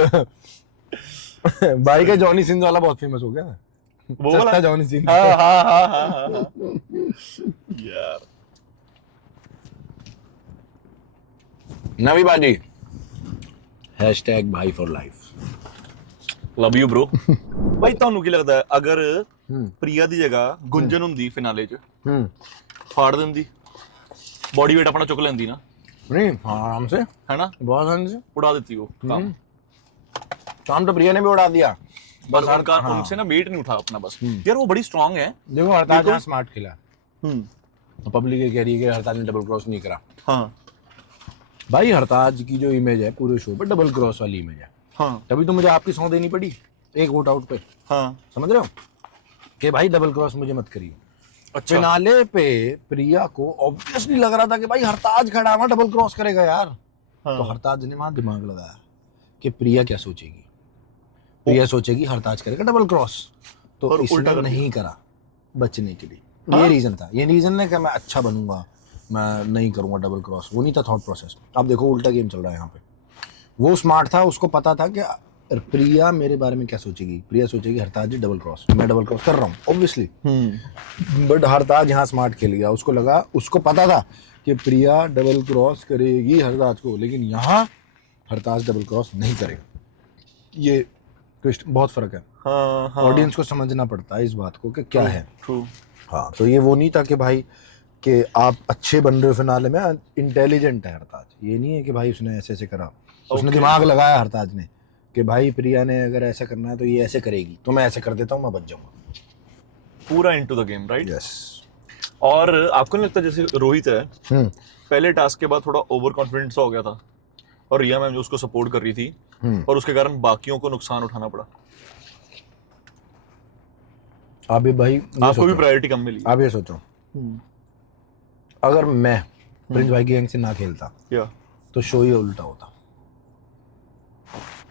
भाई का जॉनी सिंह वाला बहुत फेमस हो गया, वो वाला सस्ता जॉनी सिंह। हाँ यार नवी बाजी हैशटैग भाई for life. Love you bro. भाई ਤੁਹਾਨੂੰ ਕੀ ਲੱਗਦਾ ਹੈ ਅਗਰ ਪ੍ਰਿਆ ਦੀ ਜਗ੍ਹਾ ਗੁੰਜਨ ਹੁੰਦੀ ਫਿਨਾਲੇ 'ਚ ਫਾੜ ਦਿੰਦੀ, ਬੋਡੀ weight ਆਪਣਾ ਚੁੱਕ ਲੈਂਦੀ ਨਾ? नहीं आराम से, है ना, बहुत आराम से उड़ा देती वो काम। शाम तो प्रिया ने भी उड़ा दिया, बस उनका उनसे ना वेट नहीं उठा अपना बस। यार वो बड़ी स्ट्रांग है। देखो हरताज यहाँ स्मार्ट खेला, पब्लिक ये कह रही है कि हरताज ने डबल क्रॉस नहीं करा। हाँ भाई हरताज की जो इमेज है पूरे शो पे डबल क्रॉस वाली इमेज है। हाँ तभी तो मुझे आपकी सौं देनी पड़ी एक वोट आउट पे, हाँ समझ रहे हो कि भाई डबल क्रॉस मुझे मत करिए। अच्छा फिनाले पे प्रिया को ऑब्वियसली लग रहा था कि भाई हरताज खड़ा हुआ डबल क्रॉस करेगा यार। हाँ। तो हरताज ने वहां दिमाग लगाया कि प्रिया क्या सोचेगी, प्रिया सोचेगी हरताज करेगा डबल क्रॉस, तो और उल्टा इसने कर नहीं करा बचने के लिए। हाँ? ये रीजन था, ये रीजन है कि मैं अच्छा बनूंगा, मैं नहीं करूंगा डबल क्रॉस, वो नहीं था थॉट प्रोसेस। अब देखो उल्टा गेम चल रहा है यहाँ पे। वो स्मार्ट था, उसको पता था कि प्रिया मेरे बारे में क्या सोचेगी। प्रिया सोचेगी हरताज जी डबल क्रॉस, मैं डबल क्रॉस कर रहा हूँ ऑब्वियसली। बट हरताज यहाँ स्मार्ट खेल गया, उसको लगा, उसको पता था कि प्रिया डबल क्रॉस करेगी हरताज को, लेकिन यहाँ हरताज डबल क्रॉस नहीं करेगा। ये ट्विस्ट बहुत फर्क है, हाँ हाँ ऑडियंस को समझना पड़ता है इस बात को कि क्या है। ट्रू। हाँ तो ये वो नहीं था कि भाई कि आप अच्छे बन रहे हो फिनाले में, इंटेलिजेंट है हरताज। ये नहीं है कि भाई उसने ऐसे ऐसे करा, उसने दिमाग लगाया हरताज ने कि भाई प्रिया ने अगर ऐसा करना है तो ये ऐसे करेगी, तो मैं ऐसे कर देता हूँ, मैं बच जाऊंगा। पूरा into the game right. Yes. और आपको नहीं लगता जैसे रोहित है पहले टास्क के बाद थोड़ा ओवर कॉन्फिडेंस हो गया था और रिया मैम जो उसको सपोर्ट कर रही थी और उसके कारण बाकियों को नुकसान उठाना पड़ा? आप भी भाई आपको भी प्रायोरिटी कम मिली? आप ये सोचो अगर मैं प्रिंस भाई की गैंग से ना खेलता या तो शो ही उल्टा होता।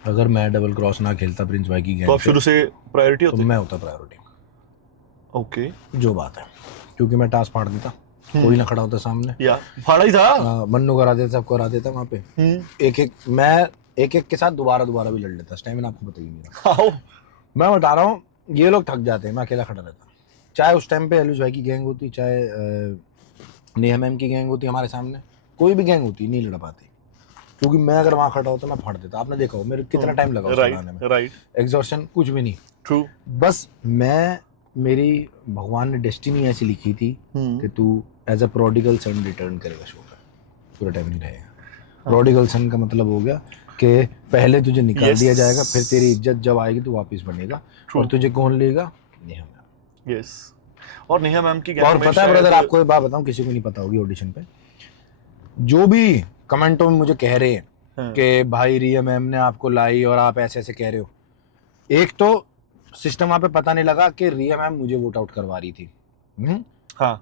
अगर मैं डबल क्रॉस ना खेलता प्रिंस भाई की तो गैंग आप शुरू से प्रायोरिटी तो होते? मैं होता प्रायोरिटी। ओके जो बात है, क्योंकि मैं टास्क फाड़ देता, कोई ना खड़ा होता सामने, या फाड़ा ही था। मन्नू करा देता, सबको हरा देता वहाँ पे। एक एक के साथ दोबारा भी लड़ लेता। स्टैमिना आपको बताइए मेरा। आओ मैं बता रहा हूँ, ये लोग थक जाते हैं, मैं अकेला खड़ा रहता। चाहे उस टाइम पे एलविस भाई की गैंग होती, चाहे नेहा मैम की गैंग होती, हमारे सामने कोई भी गैंग होती, नहीं लड़ पाती, क्योंकि मैं अगर वहाँ खड़ा होता मैं फाड़ देता। आपने देखा हो मेरे कितना टाइम लगा उसको बनाने में। राइट एग्जॉर्शन कुछ भी नहीं। ट्रू। बस मेरी भगवान ने डेस्टिनी ऐसी लिखी थी कि तू as a prodigal son return करेगा शो पे, पूरा टाइम नहीं रहेगा। प्रोडिगल सन का मतलब हो गया कि पहले तुझे निकाल Yes. दिया जाएगा, फिर तेरी इज्जत जब आएगी तो वापस बनेगा। और तुझे कौन लेगा? नेहा मैम। यस, और नेहा मैम की और गैंग में पता है शायद- ब्रदर, आपको एक बात बताऊं, किसी को नहीं पता होगी ऑडिशन पे, जो भी कमेंटों में मुझे कह रहे हैं हाँ। कि भाई रिया मैम ने आपको लाई और आप ऐसे ऐसे कह रहे हो, एक तो सिस्टम वहाँ पे पता नहीं लगा कि रिया मैम मुझे वोट आउट करवा रही थी। हाँ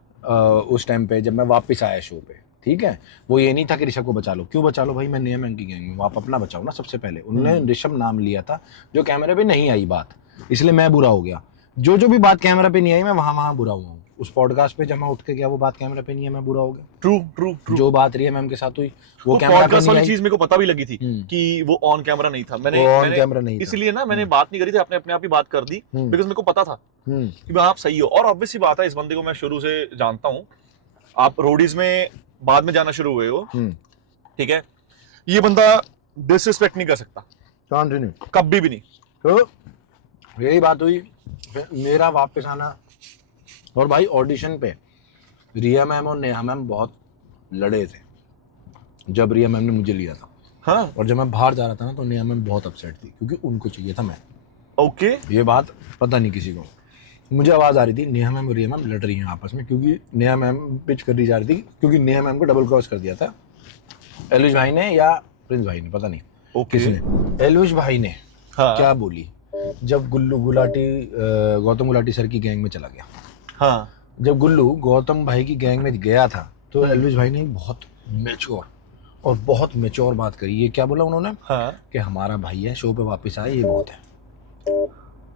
उस टाइम पे जब मैं वापस आया शो पे, ठीक है, वो ये नहीं था कि ऋषभ को बचा लो। क्यों बचा लो भाई, मैं नेहा मैम की गैंग में हूं, आप अपना बचाओ ना सबसे पहले। उन्होंने ऋषभ नाम लिया था, जो कैमरे पे नहीं आई बात, इसलिए मैं बुरा हो गया। जो भी बात कैमरा पे नहीं आई, मैं वहां बुरा हुआ हूँ। उस पॉडकास्ट पे जब मैं उठ के गया, वो बात कैमरा पे नहीं है, मैं बुरा हो गया। True true true. जो बात रिया मैम के साथ हुई वो वो कैमरा पे पॉडकास्ट नहीं वाली आई। चीज मेरे को पता भी लगी थी कि वो ऑन कैमरा नहीं था। मैंने वो on मैंने- camera नहीं था। इसलिए ना मैंने बात नहीं करी थी, आपने अपने आप ही बात कर दी, बिकॉज मेरे को पता था कि भाई आप सही हो। और ऑब्वियस सी बात है, इस बंदे को मैं शुरू से जानता हूँ। आप रोडीज में बाद में जाना शुरू हुए हो, ठीक है, ये बंदा डिसरिस्पेक्ट नहीं कर सकता कंटिन्यू। कभी भी नहीं। तो यही बात हुई, फिर मेरा वापस आना। और भाई ऑडिशन पे रिया मैम और नेहा मैम बहुत लड़े थे जब रिया मैम ने मुझे लिया था। हाँ और जब मैं बाहर जा रहा था ना, तो नेहा मैम बहुत अपसेट थी, क्योंकि उनको चाहिए था मैं। ओके। ये बात पता नहीं किसी को, मुझे आवाज़ आ रही थी नेहा मैम और रिया मैम लड़ रही हैं आपस में, क्योंकि नेहा मैम पिच कर दी जा रही थी, क्योंकि नेहा मैम को डबल क्रॉस कर दिया था एलविश भाई ने या प्रिंस भाई ने, पता नहीं ओके। किसने। एलविश भाई ने हाँ क्या बोली, जब गुल्लू गुलाटी गौतम गुलाटी सर की गैंग में चला गया, हाँ जब गुल्लू गौतम भाई की गैंग में गया था, तो एलविश भाई ने बहुत मैच्योर और बहुत मैच्योर बात करी। ये क्या बोला उन्होंने हाँ कि हमारा भाई है, शो पे वापस आए, ये बहुत है।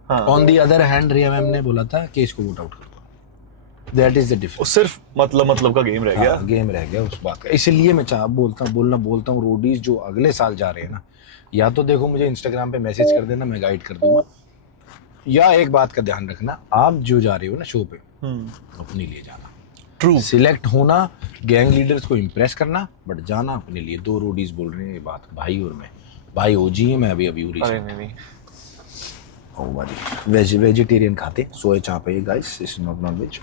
हाँ। On the other hand Riya ma'am ने बोला था कि इसको वोट आउट कर दो। दैट इज द वो डिफरेंस। सिर्फ मतलब का गेम रह गया। गेम रह गया उस बात का। इसलिए मैं बोलता हूँ रोडीज जो अगले साल जा रहे हैं ना, या तो देखो मुझे इंस्टाग्राम पे मैसेज कर देना, मैं गाइड कर दूंगा, या एक बात का ध्यान रखना, आप जो जा रहे हो ना शो पे, अपने लिए जाना। ट्रू। सिलेक्ट होना, गैंग लीडर्स को इम्प्रेस करना, बट जाना अपने लिए। दो रोडीज बोल रहे हैं ये बात, भाई और मैं। भाई ओजी है, मैं अभी उरी अरे से। नहीं वेजिटेरियन खाते, सोए चाप है guys, it's not non veg.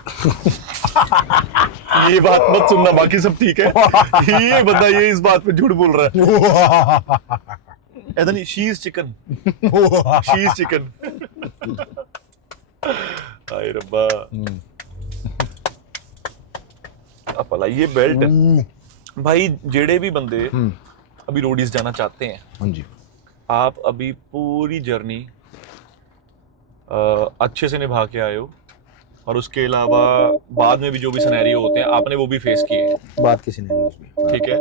ये बात मत सुनना, बाकी सब ठीक है। ये बंदा ये इस बात पे झूठ बोल रहा है। ऐसा नहीं, she is chicken, she is chicken. हाय रब्बा। अपला ये बेल्ट भाई, जेड़े भी बंदे अभी रोडीज जाना चाहते हैं, हाँ जी, आप अभी पूरी जर्नी अच्छे से निभा के आए हो, और उसके अलावा बाद में भी जो भी सिनेरियो होते हैं आपने वो भी फेस किए हैं, बात किसी ने नहीं उसमें। ठीक है।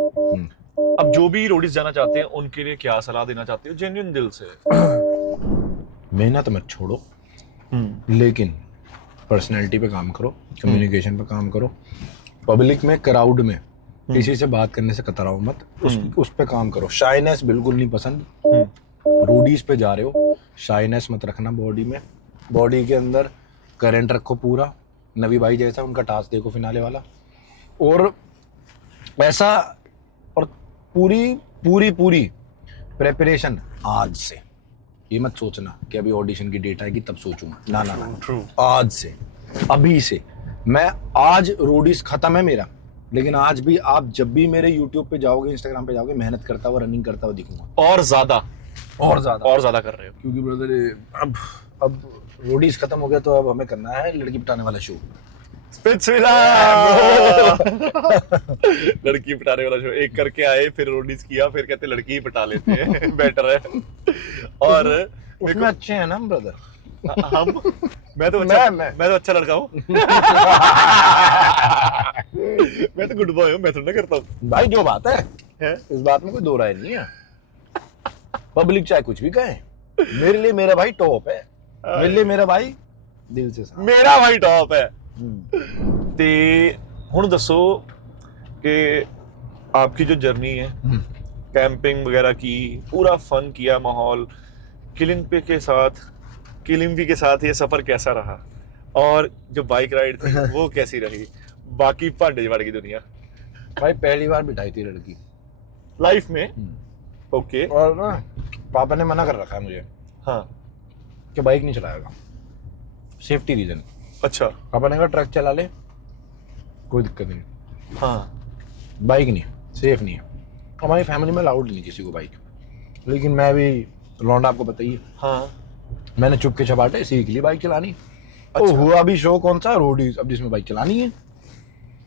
अब जो भी रोडीज जाना चाहते हैं उनके लिए क्या सलाह देना चाहते हो जेन्युइन दिल से? मेहनत मत छोड़ो, लेकिन पर्सनैलिटी पे काम करो, कम्युनिकेशन पे काम करो। पब्लिक में, क्राउड में किसी से बात करने से कतराओ मत, उस पे काम करो। शाइनेस बिल्कुल नहीं पसंद। रोडीज पे जा रहे हो, शाइनेस मत रखना बॉडी में। बॉडी के अंदर करंट रखो पूरा, नबी भाई जैसा। उनका टास्क देखो फिनाले वाला, और ऐसा, और पूरी प्रेपरेशन आज से। ये मत सोचना कि अभी ऑडिशन की डेट आएगी तब सोचूंगा, ना ना ना, आज से, अभी से। मैं आज रोडीज खत्म है मेरा, लेकिन आज भी आप जब भी मेरे यूट्यूब पे जाओगे, इंस्टाग्राम पे जाओगे, मेहनत करता हुआ, रनिंग करता हुआ दिखूंगा। और ज्यादा कर रहे हो, क्योंकि ब्रदर अब रोडीज खत्म हो गया, तो अब हमें करना है लड़की पटाने वाला शो। लड़की पटाने वाला शो एक करके आए, फिर रोडीज किया, फिर कहते लड़की ही पटा लेते हैं। बेटर है। और उसमें अच्छे हैं ना ब्रदर हम, मैं तो अच्छा लड़का हूँ। मैं तो गुड बॉय हूँ, मैं थोड़ा करता हूँ भाई। जो बात है इस बात में कोई दो राय नहीं है। पब्लिक चाहे कुछ भी कहे, मेरे लिए मेरा भाई टॉप है, मेरे लिए मेरा भाई दिल से साफ। मेरा भाई टॉप है। ते हुण दसो कि आपकी जो जर्नी है, कैंपिंग वगैरह की, पूरा फन किया, माहौल किलिम्पी के साथ ये सफर कैसा रहा, और जो बाइक राइड थी वो कैसी रही, बाकी भांडे की दुनिया भाई पहली बार बिठाई थी लड़की लाइफ में। ओके। और ना पापा ने मना कर रखा है मुझे, हाँ, कि बाइक नहीं चलाएगा, सेफ्टी रीजन। अच्छा। पापा ने कहा ट्रक चला ले, कोई दिक्कत नहीं, हाँ, बाइक नहीं, सेफ नहीं है। हमारी फैमिली में अलाउड नहीं किसी को बाइक। लेकिन मैं भी लौंडा, आपको पता ही है, हाँ मैंने चुपके चपाटे सीख ली बाइक चलानी। तो हुआ भी शो कौन सा, रोडीज, अब जिसमें बाइक चलानी है।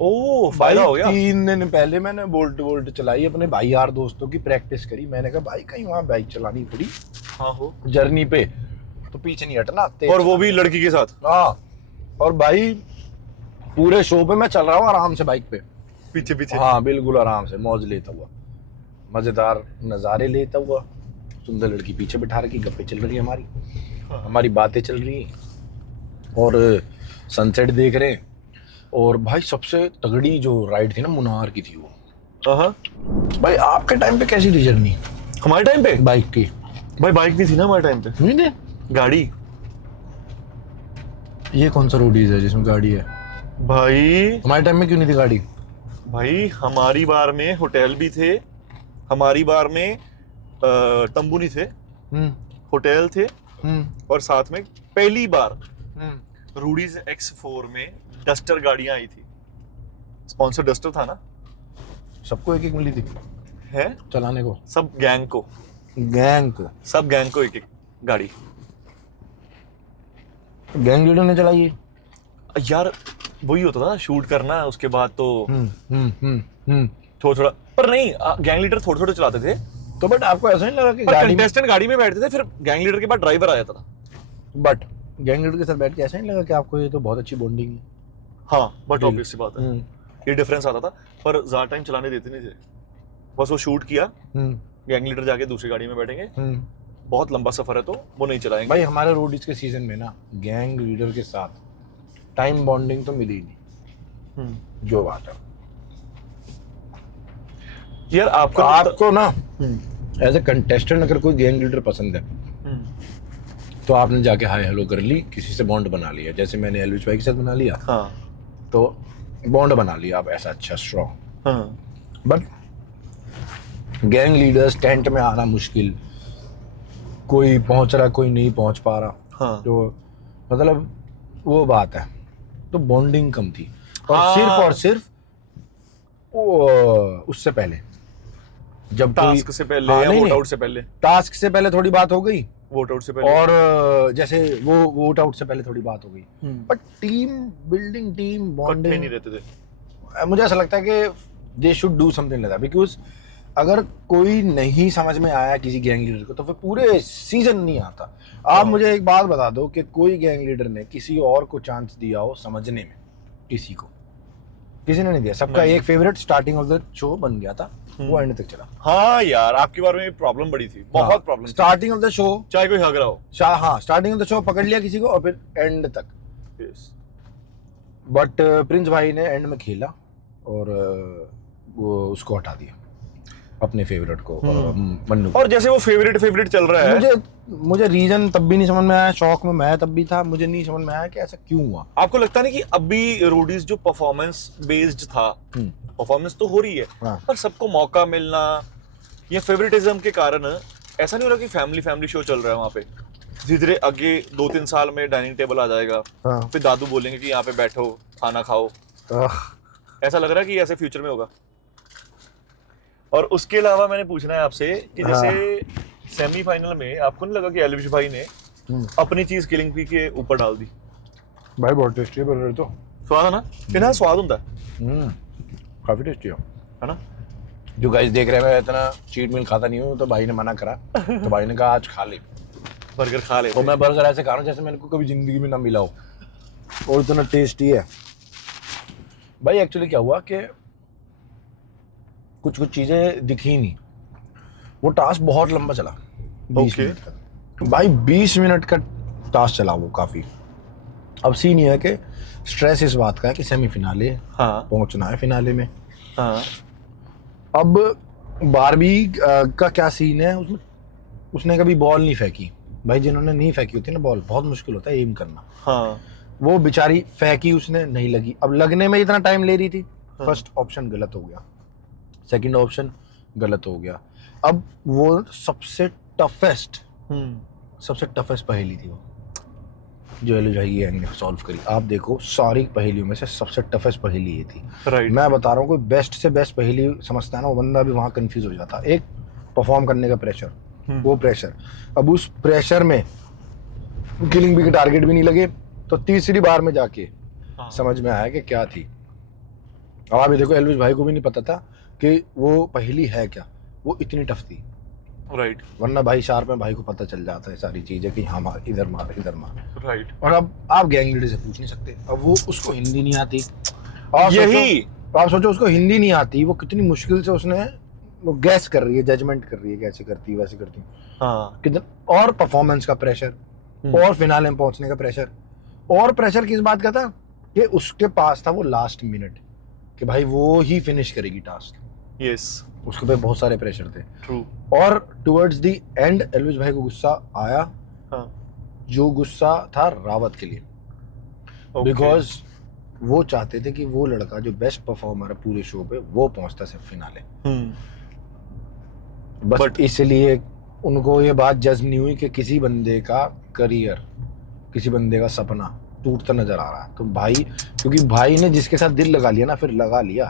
ओ फायदा हो भाई गया। 3 दिन पहले मैंने बोल्ट चलाई, अपने भाई यार दोस्तों की प्रैक्टिस करी। मैंने कहा भाई कहीं वहाँ बाइक चलानी पड़ी हाँ हो। जर्नी पे तो पीछे नहीं हटना, तेज और वो चलाना। भी लड़की के साथ हाँ, और भाई पूरे शो पे मैं चल रहा हूँ आराम से बाइक पे। पीछे पीछे। हाँ बिल्कुल आराम से, मौज लेता हुआ, मजेदार नज़ारे लेता हुआ। सुंदर लड़की पीछे बिठा रखी, गप्पे चल रही है हमारी, हमारी बातें चल रही हैं और सनसेट देख रहे हैं। और भाई सबसे तगड़ी जो राइड थी ना, मुनार की थी वो। हाँ भाई आपके टाइम पे कैसी थी जर्नी हमारे टाइम पे बाइक की? भाई बाइक नहीं थी ना हमारे टाइम पे, नहीं नहीं, गाड़ी। ये कौन सा रोडीज है जिसमें गाड़ी है? भाई हमारे टाइम में क्यों नहीं थी गाड़ी? भाई हमारी बार में होटल भी थे, हमारी बार में तंबू नहीं थे, होटल थे, और साथ में पहली बार रूडीज X4 में डस्टर गाड़ियां आई थी। स्पॉन्सर डस्टर था ना, सबको एक एक मिली थी है चलाने को, सब गैंग को, गैंग को। सब गैंग को एक एक गाड़ी। गैंग लीडर ने चलाई है। यार वही होता था शूट करना, उसके बाद तो हम्म। थोड़ा थोड़ा, पर नहीं गैंग लीडर थोड़े थोड़े चलाते थे, तो बट आपको ऐसा नहीं लगा कि पर गाड़ी में, कंटेस्टेंट गाड़ी में बैठते थे, फिर गैंग लीडर के बाद ड्राइवर आ जाता था। बट गैंग लीडर के साथ बैठ के ऐसा नहीं लगा कि आपको ये तो बहुत अच्छी बॉन्डिंग है? हाँ बट जी। ऑब्वियस सी बात है, ये डिफरेंस आता था, पर ज्यादा टाइम चलाने देते नहीं थे। बस वो शूट किया, गैंग लीडर जाके दूसरी गाड़ी में बैठेंगे, बहुत लंबा सफर है तो वो नहीं चलाएंगे। भाई हमारे रोडीज के सीजन में ना गैंग लीडर के साथ टाइम बॉन्डिंग तो मिली ही नहीं, जो बात है। यार आपको आपको ना एज ए कंटेस्टेंट अगर कोई गैंग लीडर पसंद है तो आपने जाके हाय हेलो कर ली, किसी से बॉन्ड बना लिया, जैसे मैंने एलविश भाई के साथ बना लिया, हाँ तो बॉन्ड बना लिया आप ऐसा अच्छा स्ट्रॉन्ग। हाँ बट गैंग लीडर्स टेंट में आना मुश्किल, कोई पहुंच रहा कोई नहीं पहुंच पा रहा, हाँ तो मतलब वो बात है, तो बॉन्डिंग कम थी। और हाँ। सिर्फ वो उससे पहले जब टास्क से पहले हाँ, या नहीं, वोट नहीं, आउट से पहले, टास्क से पहले थोड़ी बात हो गई, वोट आउट से पहले, और जैसे वो वोट आउट से पहले थोड़ी बात हो गई, हम्म। बट टीम बिल्डिंग, टीम इकट्ठे बॉन्डिंग, नहीं रहते थे। मुझे ऐसा लगता है कि they should do something like that, because अगर कोई नहीं समझ में आया किसी गैंग लीडर को तो फिर पूरे सीजन नहीं आता। आप मुझे एक बात बता दो कि कोई गैंग लीडर ने किसी और को चांस दिया हो समझने में, किसी ने नहीं दिया। सबका नहीं। एक favourite starting of the show बन गया था, वो एंड तक चला। हाँ यार आपके बारे में प्रॉब्लम बड़ी थी, बहुत problem, starting of the show, चाहे कोई हग रहा हो। हाँ स्टार्टिंग ऑफ द शो पकड़ लिया किसी को और फिर एंड तक। Yes. बट प्रिंस भाई ने एंड में खेला और वो उसको हटा दिया, अपने फेवरेट को, मन्नू को। और जैसे वो फेवरेट चल रहा है, मुझे रीजन तब भी नहीं समझ में आया, शौक में मैं तब भी था, मुझे नहीं समझ में आया कि ऐसा क्यों हुआ। आपको लगता नहीं कि अभी रोडीज जो परफॉर्मेंस बेस्ड था, परफॉर्मेंस तो हो रही है, हाँ। पर सबको मौका मिलना या फेवरेटिज्म के कारण ऐसा नहीं हो रहा कि फैमिली शो चल रहा है वहाँ पे, धीरे धीरे आगे 2-3 साल में डाइनिंग टेबल आ जाएगा, हाँ। फिर दादू बोलेंगे कि यहाँ पे बैठो खाना खाओ, ऐसा लग रहा है कि ऐसे फ्यूचर में होगा। और उसके अलावा मैंने पूछना है आपसे कि जैसे सेमीफाइनल में आपको नहीं लगा कि एलविश भाई ने अपनी चीज किलिंग पी के ऊपर डाल दी? भाई बहुत टेस्टी है बर्गर तो। स्वाद है ना, इतना स्वाद होता है काफी टेस्टी है ना। जो गाइस देख रहे हैं, मैं इतना चीट मील खाता नहीं हूँ, तो भाई ने मना करा, तो भाई ने कहा आज खा ले बर्गर, खा ले। और मैं बर्गर ऐसे खा रहा हूँ जैसे मैंने को कभी जिंदगी में ना मिला हो, और इतना टेस्टी है भाई। एक्चुअली क्या हुआ कि कुछ चीजें दिखी नहीं, वो टास्क बहुत लंबा चला, 20 मिनट का भाई, 20 मिनट का टास्क चला वो काफी। अब सीन ये है कि स्ट्रेस इस बात का है कि सेमीफिनाले हाँ पहुंचना है फिनाले में। हाँ अब बारबी का क्या सीन है, उसमें उसने कभी बॉल नहीं फेंकी भाई, जिन्होंने नहीं फेंकी होती ना बॉल, बहुत मुश्किल होता है एम करना। हाँ वो बेचारी फेंकी, उसने नहीं लगी, अब लगने में इतना टाइम ले रही थी। फर्स्ट ऑप्शन गलत हो गया, सेकंड ऑप्शन गलत हो गया। अब वो सबसे टफेस्ट पहेली थी वो, जो एलविश भाई ने सॉल्व करी। आप देखो सारी पहेलियों में से सबसे टफेस्ट पहेली ये थी। राइट। मैं बता रहा हूँ, कोई बेस्ट से बेस्ट पहेली समझता है ना, वो बंदा भी वहाँ कंफ्यूज हो जाता। एक परफॉर्म करने का प्रेशर, वो प्रेशर। अब उस प्रेशर में किलिंग बी के टारगेट भी नहीं लगे, तो तीसरी बार में जाके समझ में आया कि क्या थी। अब आप ये देखो, एल्विस भाई को भी नहीं पता था कि वो पहेली है क्या, वो इतनी टफ थी। राइट वरना भाई शार्प में भाई को पता चल जाता है सारी चीजें कि हाँ मार, इधर मार, इधर मार। राइट। और अब आप गैंग लीडर से पूछ नहीं सकते, अब वो उसको हिंदी नहीं आती। और यही आप सोचो उसको हिंदी नहीं आती, वो कितनी मुश्किल से उसने वो गैस कर रही है, जजमेंट कर रही है, कैसे करती है वैसे करती है। हाँ कितना और परफॉर्मेंस का प्रेशर, और फिनाले में पहुंचने का प्रेशर। और प्रेशर किस बात का था कि उसके पास था वो लास्ट मिनट, कि भाई वो ही फिनिश करेगी टास्क। यस उसके पे बहुत सारे प्रेशर थे। ट्रू। और टुवर्ड्स द एंड एल्विस भाई को गुस्सा आया, हाँ जो गुस्सा था रावत के लिए, बिकॉज वो चाहते थे कि वो लड़का जो बेस्ट परफॉर्मर है पूरे शो पे वो पहुंचता सिर्फ फिनाले। बस But- इसलिए उनको ये बात जज्म नहीं हुई कि किसी बंदे का करियर, किसी बंदे का सपना टूटता नजर आ रहा है। तो भाई, क्योंकि भाई ने जिसके साथ दिल लगा लिया ना, फिर लगा लिया।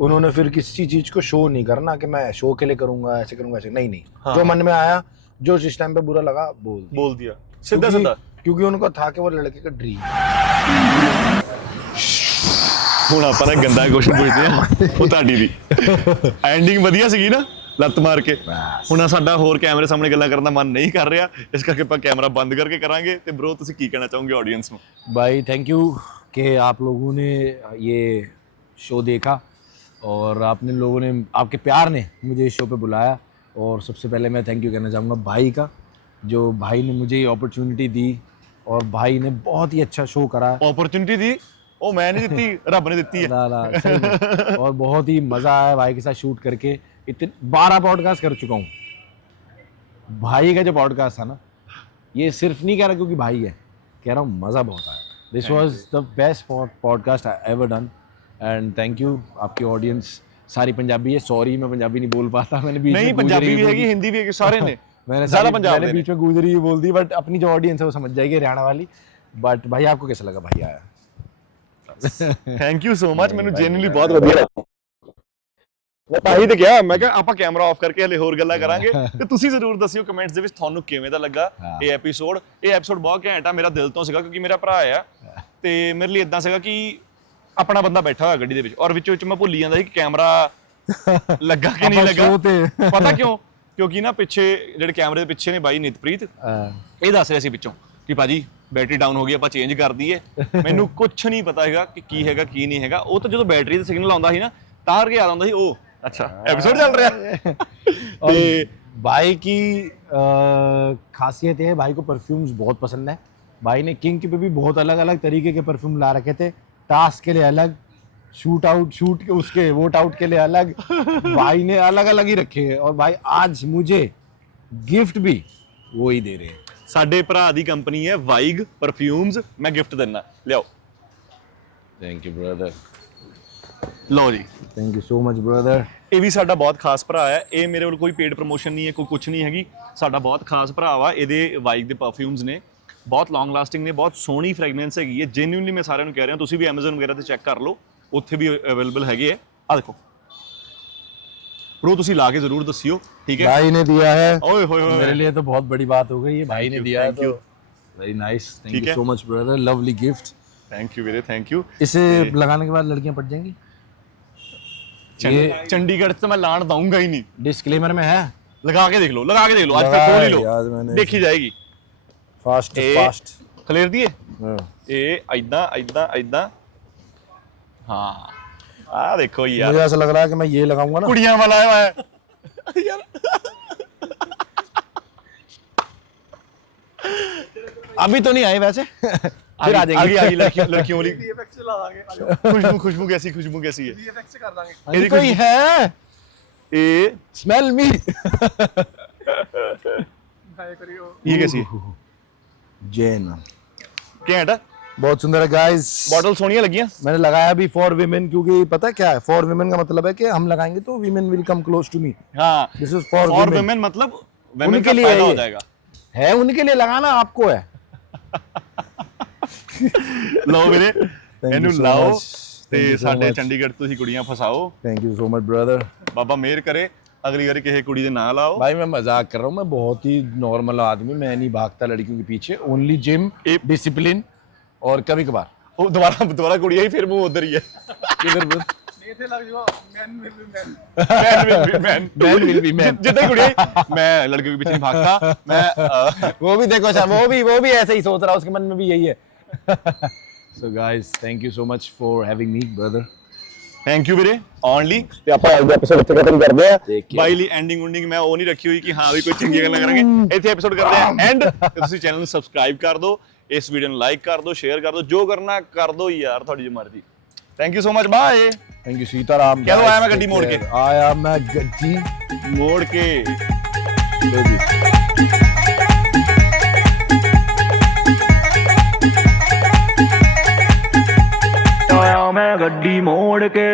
उन्होंने फिर किसी चीज को शो नहीं करना कि मैं शो के लिए करूंगा, ऐसे करूंगा, ऐसे नहीं। हाँ। जो मन में आया, जो जिस टाइम पे बुरा लगा बोल दिया। सीधा सीधा। क्योंकि उनको था कि वो लड़के का ड्रीम। ਹੁਣ ਆਪਾਂ ਨਾ ਗੰਦਾ ਕੁਐਸਚਨ ਪੁੱਛਦੇ ਆ, ਉਹ ਤੁਹਾਡੀ ਦੀ ਐਂਡਿੰਗ ਵਧੀਆ ਸੀਗੀ ਨਾ, ਲੱਤ ਮਾਰ ਕੇ। ਹੁਣ ਸਾਡਾ ਹੋਰ ਕੈਮਰੇ ਸਾਹਮਣੇ ਗੱਲਾਂ ਕਰਨ ਦਾ ਮਨ ਨਹੀਂ ਕਰ ਰਿਹਾ, ਇਸ ਕਰਕੇ ਆਪਾਂ ਕੈਮਰਾ ਬੰਦ ਕਰਕੇ ਕਰਾਂਗੇ। ਤੇ ਬ్రో ਤੁਸੀਂ ਕੀ ਕਹਿਣਾ ਚਾਹੋਗੇ ਆਡੀਅנס ਨੂੰ? भाई थैंक यू कि आप लोगों ने ये शो देखा, और आपने लोगों ने, आपके प्यार ने मुझे इस शो पे बुलाया। और सबसे पहले मैं थैंक यू कहना चाहूँगा भाई का, जो भाई ने मुझे ये अपॉर्चुनिटी दी, और भाई ने बहुत ही अच्छा शो करा। ਓਪਰਚੁਨਿਟੀ ਦੀ ਉਹ ਮੈਂ नहीं ਦਿੱਤੀ, ਰੱਬ ने ਦਿੱਤੀ है। ना ना सही में। और बहुत ही मज़ा आया भाई के साथ शूट करके। इतने 12 पॉडकास्ट कर चुका हूँ। भाई का जो पॉडकास्ट था ना, ये सिर्फ नहीं कह रहा क्योंकि भाई है, कह रहा हूँ मज़ा बहुत आया। This was the best podcast I ever done, and thank you. आपकी ऑडियंस सारी पंजाबी है, सॉरी मैं पंजाबी नहीं बोल पाता, मैंने बीच नहीं में पंजाबी गुजरी भी बोल हैगी, दी। हिंदी भी हैगी, सारे ने मैंने ज्यादा पंजाब मैंने दे बीच में गुजरी बोल दी, बट अपनी जो ऑडियंस है वो समझ जाएगी, हरियाणा वाली। बट भाई आपको कैसा लगा भाई आया? ਥੈਂਕ ਯੂ ਸੋ ਮਚ, ਮੈਨੂੰ ਜੈਨੂਇਨਲੀ ਬਹੁਤ ਵਧੀਆ ਲੱਗਾ। ਮੈਂ ਤਾਂ ਹੀ ਤੇ ਕਿਹਾ, ਮੈਂ ਕਿਹਾ ਆਪਾਂ ਕੈਮਰਾ ਆਫ ਕਰਕੇ ਹਲੇ ਹੋਰ ਗੱਲਾਂ ਕਰਾਂਗੇ। ਤੇ ਤੁਸੀਂ ਜ਼ਰੂਰ ਦੱਸਿਓ ਕਮੈਂਟਸ ਦੇ ਵਿੱਚ ਤੁਹਾਨੂੰ ਕਿਵੇਂ ਦਾ ਲੱਗਾ ਇਹ ਐਪੀਸੋਡ। ਇਹ ਐਪੀਸੋਡ ਬਹੁਤ ਘੈਂਟ ਆ, ਮੇਰਾ ਦਿਲ ਤੋਂ ਸੀਗਾ, ਕਿਉਂਕਿ ਮੇਰਾ ਭਰਾ ਆ ਤੇ ਮੇਰੇ ਲਈ ਇਦਾਂ ਸੀਗਾ ਕਿ ਆਪਣਾ ਬੰਦਾ ਬੈਠਾ ਹੋਇਆ ਗੱਡੀ ਦੇ ਵਿੱਚ, ਔਰ ਵਿੱਚੋਂ ਵਿੱਚ ਮੈਂ ਭੁੱਲੀ ਜਾਂਦਾ ਸੀ ਕਿ ਕੈਮਰਾ ਲੱਗਾ ਕਿ ਨਹੀਂ ਲੱਗਾ। ਪਤਾ ਕਿਉਂ? ਕਿਉਂਕਿ ਨਾ ਪਿੱਛੇ ਜਿਹੜੇ ਕੈਮਰੇ ਦੇ ਪਿੱਛੇ ਨੇ ਬਾਈ ਨਿਤਪ੍ਰੀਤ, ਇਹ ਦੱਸ ਰਿਹਾ ਸੀ ਪਿੱਛੋਂ ਕਿ ਭਾਜੀ ਬੈਟਰੀ ਡਾਊਨ ਹੋ ਗਈ, ਆਪਾਂ ਚੇਂਜ ਕਰ ਦਈਏ। ਮੈਨੂੰ ਕੁਝ ਨਹੀਂ ਪਤਾ ਹੈਗਾ ਕਿ ਕੀ ਹੈਗਾ ਕੀ ਨਹੀਂ ਹੈਗਾ। ਉਹ ਤਾਂ ਜਦੋਂ ਬੈਟਰੀ ਦਾ ਸਿਗਨਲ ਆਉਂਦਾ ਸੀ ਨਾ, ਤਾਰ ਕੇ ਆ ਜਾਂਦਾ ਸੀ, ਉਹ अच्छा एपिसोड चल रहा है। और भाई की खासियत है, भाई को परफ्यूम्स बहुत पसंद है। भाई ने किंग पे भी बहुत अलग अलग तरीके के परफ्यूम ला रखे थे, टास्क के लिए अलग, शूट के उसके वोट आउट के लिए अलग। भाई ने अलग अलग ही रखे हैं, और भाई आज मुझे गिफ्ट भी वो ही दे रहे हैं। ਸਾਡੇ ਭਰਾ ਦੀ ਕੰਪਨੀ ਹੈ ਵਾਈਗ ਪਰਫਿਊਮਸ, ਮੈਂ ਗਿਫਟ ਦਿੰਦਾ, ਲਿਆਓ। थैंक यू ब्रदर, ਲਓ ਜੀ। Thank you so much brother. ਇਹ ਵੀ ਸਾਡਾ ਬਹੁਤ ਖਾਸ ਭਰਾ ਹੈ। ਇਹ ਮੇਰੇ ਕੋਲ ਕੋਈ ਪੇਡ ਪ੍ਰਮੋਸ਼ਨ ਨਹੀਂ ਹੈ, ਕੋਈ ਕੁਝ ਨਹੀਂ ਹੈਗੀ, ਸਾਡਾ ਬਹੁਤ ਖਾਸ ਭਰਾ ਵਾ। ਇਹਦੇ ਵਾਈਗ ਦੇ ਪਰਫਿਊਮਸ ਨੇ, ਬਹੁਤ ਲੌਂਗ ਲਾਸਟਿੰਗ ਨੇ, ਬਹੁਤ ਸੋਹਣੀ ਫ੍ਰੈਗਨੈਂਸ ਹੈਗੀ ਹੈ। ਜੈਨੂਇਨਲੀ ਮੈਂ ਸਾਰਿਆਂ ਨੂੰ ਕਹਿ ਰਿਹਾ, ਤੁਸੀਂ ਵੀ Amazon ਵਗੈਰਾ ਤੇ ਚੈੱਕ ਕਰ ਲਓ, ਉੱਥੇ ਵੀ ਅਵੇਲੇਬਲ ਹੈਗੇ ਆ। ਆ ਦੇਖੋ ब्रो, ਤੁਸੀਂ ਲਾ ਕੇ ਜ਼ਰੂਰ ਦੱਸਿਓ, ਠੀਕ ਹੈ? भाई ने दिया है, ਓਏ ਹੋਏ ਹੋਏ, मेरे लिए तो बहुत बड़ी बात हो गई है, भाई ने दिया है, thank you. तो वेरी नाइस, थैंक ठीक यू है। सो much brother, lovely gift. Thank you ਵੀਰੇ, ਥੈਂਕ ਯੂ। इसे लगाने के बाद लड़कियां पट जाएंगी? ਚੰਡੀਗੜ੍ਹ ਤੋਂ ਮੈਂ ਲਾਣ ਦਊਂਗਾ ਹੀ ਨਹੀਂ। डिस्क्लेमर में है, ਲਗਾ ਕੇ ਦੇਖ ਲਓ, ਲਗਾ ਕੇ ਦੇਖ ਲਓ, ਅੱਜ ਫਿਰ ਖੋਲ ਹੀ ਲਓ, ਦੇਖੀ ਜਾਏਗੀ। फास्ट ਇਹ फास्ट। ਖਲੇਰ ਦੀਏ ਇਹ ਐਦਾਂ ਐਦਾਂ ਐਦਾਂ। ਹਾਂ ਆ ਦੇਖੋ ਯਾਰ, मुझे ऐसा लग रहा है कि मैं ये लगाऊंगा ना, ਕੁੜੀਆਂ ਵਾਲਾ ਹੈ ਯਾਰ। अभी तो नहीं आए वैसे, फिर आ जाएंगे। आगे लड़कियों वाली खुशबू कैसी, खुशबू कैसी है? अरे कोई है, ये स्मेल मी। ये कैसी है? जैन क्या है? बहुत सुंदर है गाइस। बॉटल सोनिया लगी हैं। मैंने लगाया भी फॉर वीमेन, क्योंकि पता है क्या है, फॉर वीमेन का मतलब है कि हम लगाएंगे तो women will come close to me. हाँ, this is for for women, women मतलब वुमेन उनके का लिए फायदा है हो ये। जाएगा। है उनके लिए लगाना, आपको है। ਲਓ ਵੀਰੇ, you ਇਹਨੂੰ so ਲਾਓ much. ਤੇ Thank you so ਸਾਡੇ much. ਚੰਡੀਗੜ੍ਹ ਤੁਸੀਂ ਕੁੜੀਆਂ ਫਸਾਓ, thank you so much brother. ਬਾਬਾ ਮਿਹਰ ਕਰੇ। ਅਗਲੀ ਵਾਰੀ ਕਿਸੇ ਕੁੜੀ ਦੇ ਨਾਂ ਲਾਓ। भाई मैं मजाक कर रहा हूँ, मैं बहुत ही नॉर्मल आदमी, मैं नहीं भागता लड़कियों के पीछे, ओनली जिम, डिसिप्लिन और कभी कभार। ਉਹ ਦੁਬਾਰਾ ਕੁੜੀ ਆਈ ਫਿਰ ਮੂੰਹ ਉਧਰ ਹੀ ਹੈ। किधर man Man will be man। जितने कुड़ी आई, मैं लड़कियों के पीछे नहीं भागता, मैं वो भी देखो सर, वो भी ऐसे ही सोच रहा है, उसके मन में भी यही है। So guys, thank you so much for having me, brother। Thank you ਵੀਰੇ ਆਉਣ ਲਈ। ਤੇ ਆਪਾਂ ਅੱਜ ਦਾ ਐਪੀਸੋਡ ਇੱਥੇ ਖਤਮ ਕਰਦੇ ਆ। ਬਾਈ ਲਈ ਐਂਡਿੰਗ ਮੈਂ ਉਹ ਨਹੀਂ ਰੱਖੀ ਹੋਈ ਕਿ ਹਾਂ ਵੀ ਕੋਈ ਚੰਗੀਆਂ ਗੱਲਾਂ ਕਰਾਂਗੇ। ਇੱਥੇ ਐਪੀਸੋਡ ਕਰਦੇ ਆ ਐਂਡ। ਤੇ ਤੁਸੀਂ ਚੈਨਲ ਨੂੰ ਸਬਸਕ੍ਰਾਈਬ ਕਰ ਦਿਓ, ਇਸ ਵੀਡੀਓ ਨੂੰ ਲਾਈਕ ਕਰ ਦਿਓ, ਸ਼ੇਅਰ ਕਰ ਦਿਓ, ਜੋ ਕਰਨਾ ਕਰ ਦਿਓ ਯਾਰ, ਤੁਹਾਡੀ ਮਰਜ਼ੀ। Thank you so much, bye. Thank you Sitaram. कदों आया मैं गड्डी मोड़ के? आया मैं गड्डी ਮੋੜ ਕੇ। ਆਇਆ ਮੈਂ ਗੱਡੀ ਮੋੜ ਕੇ।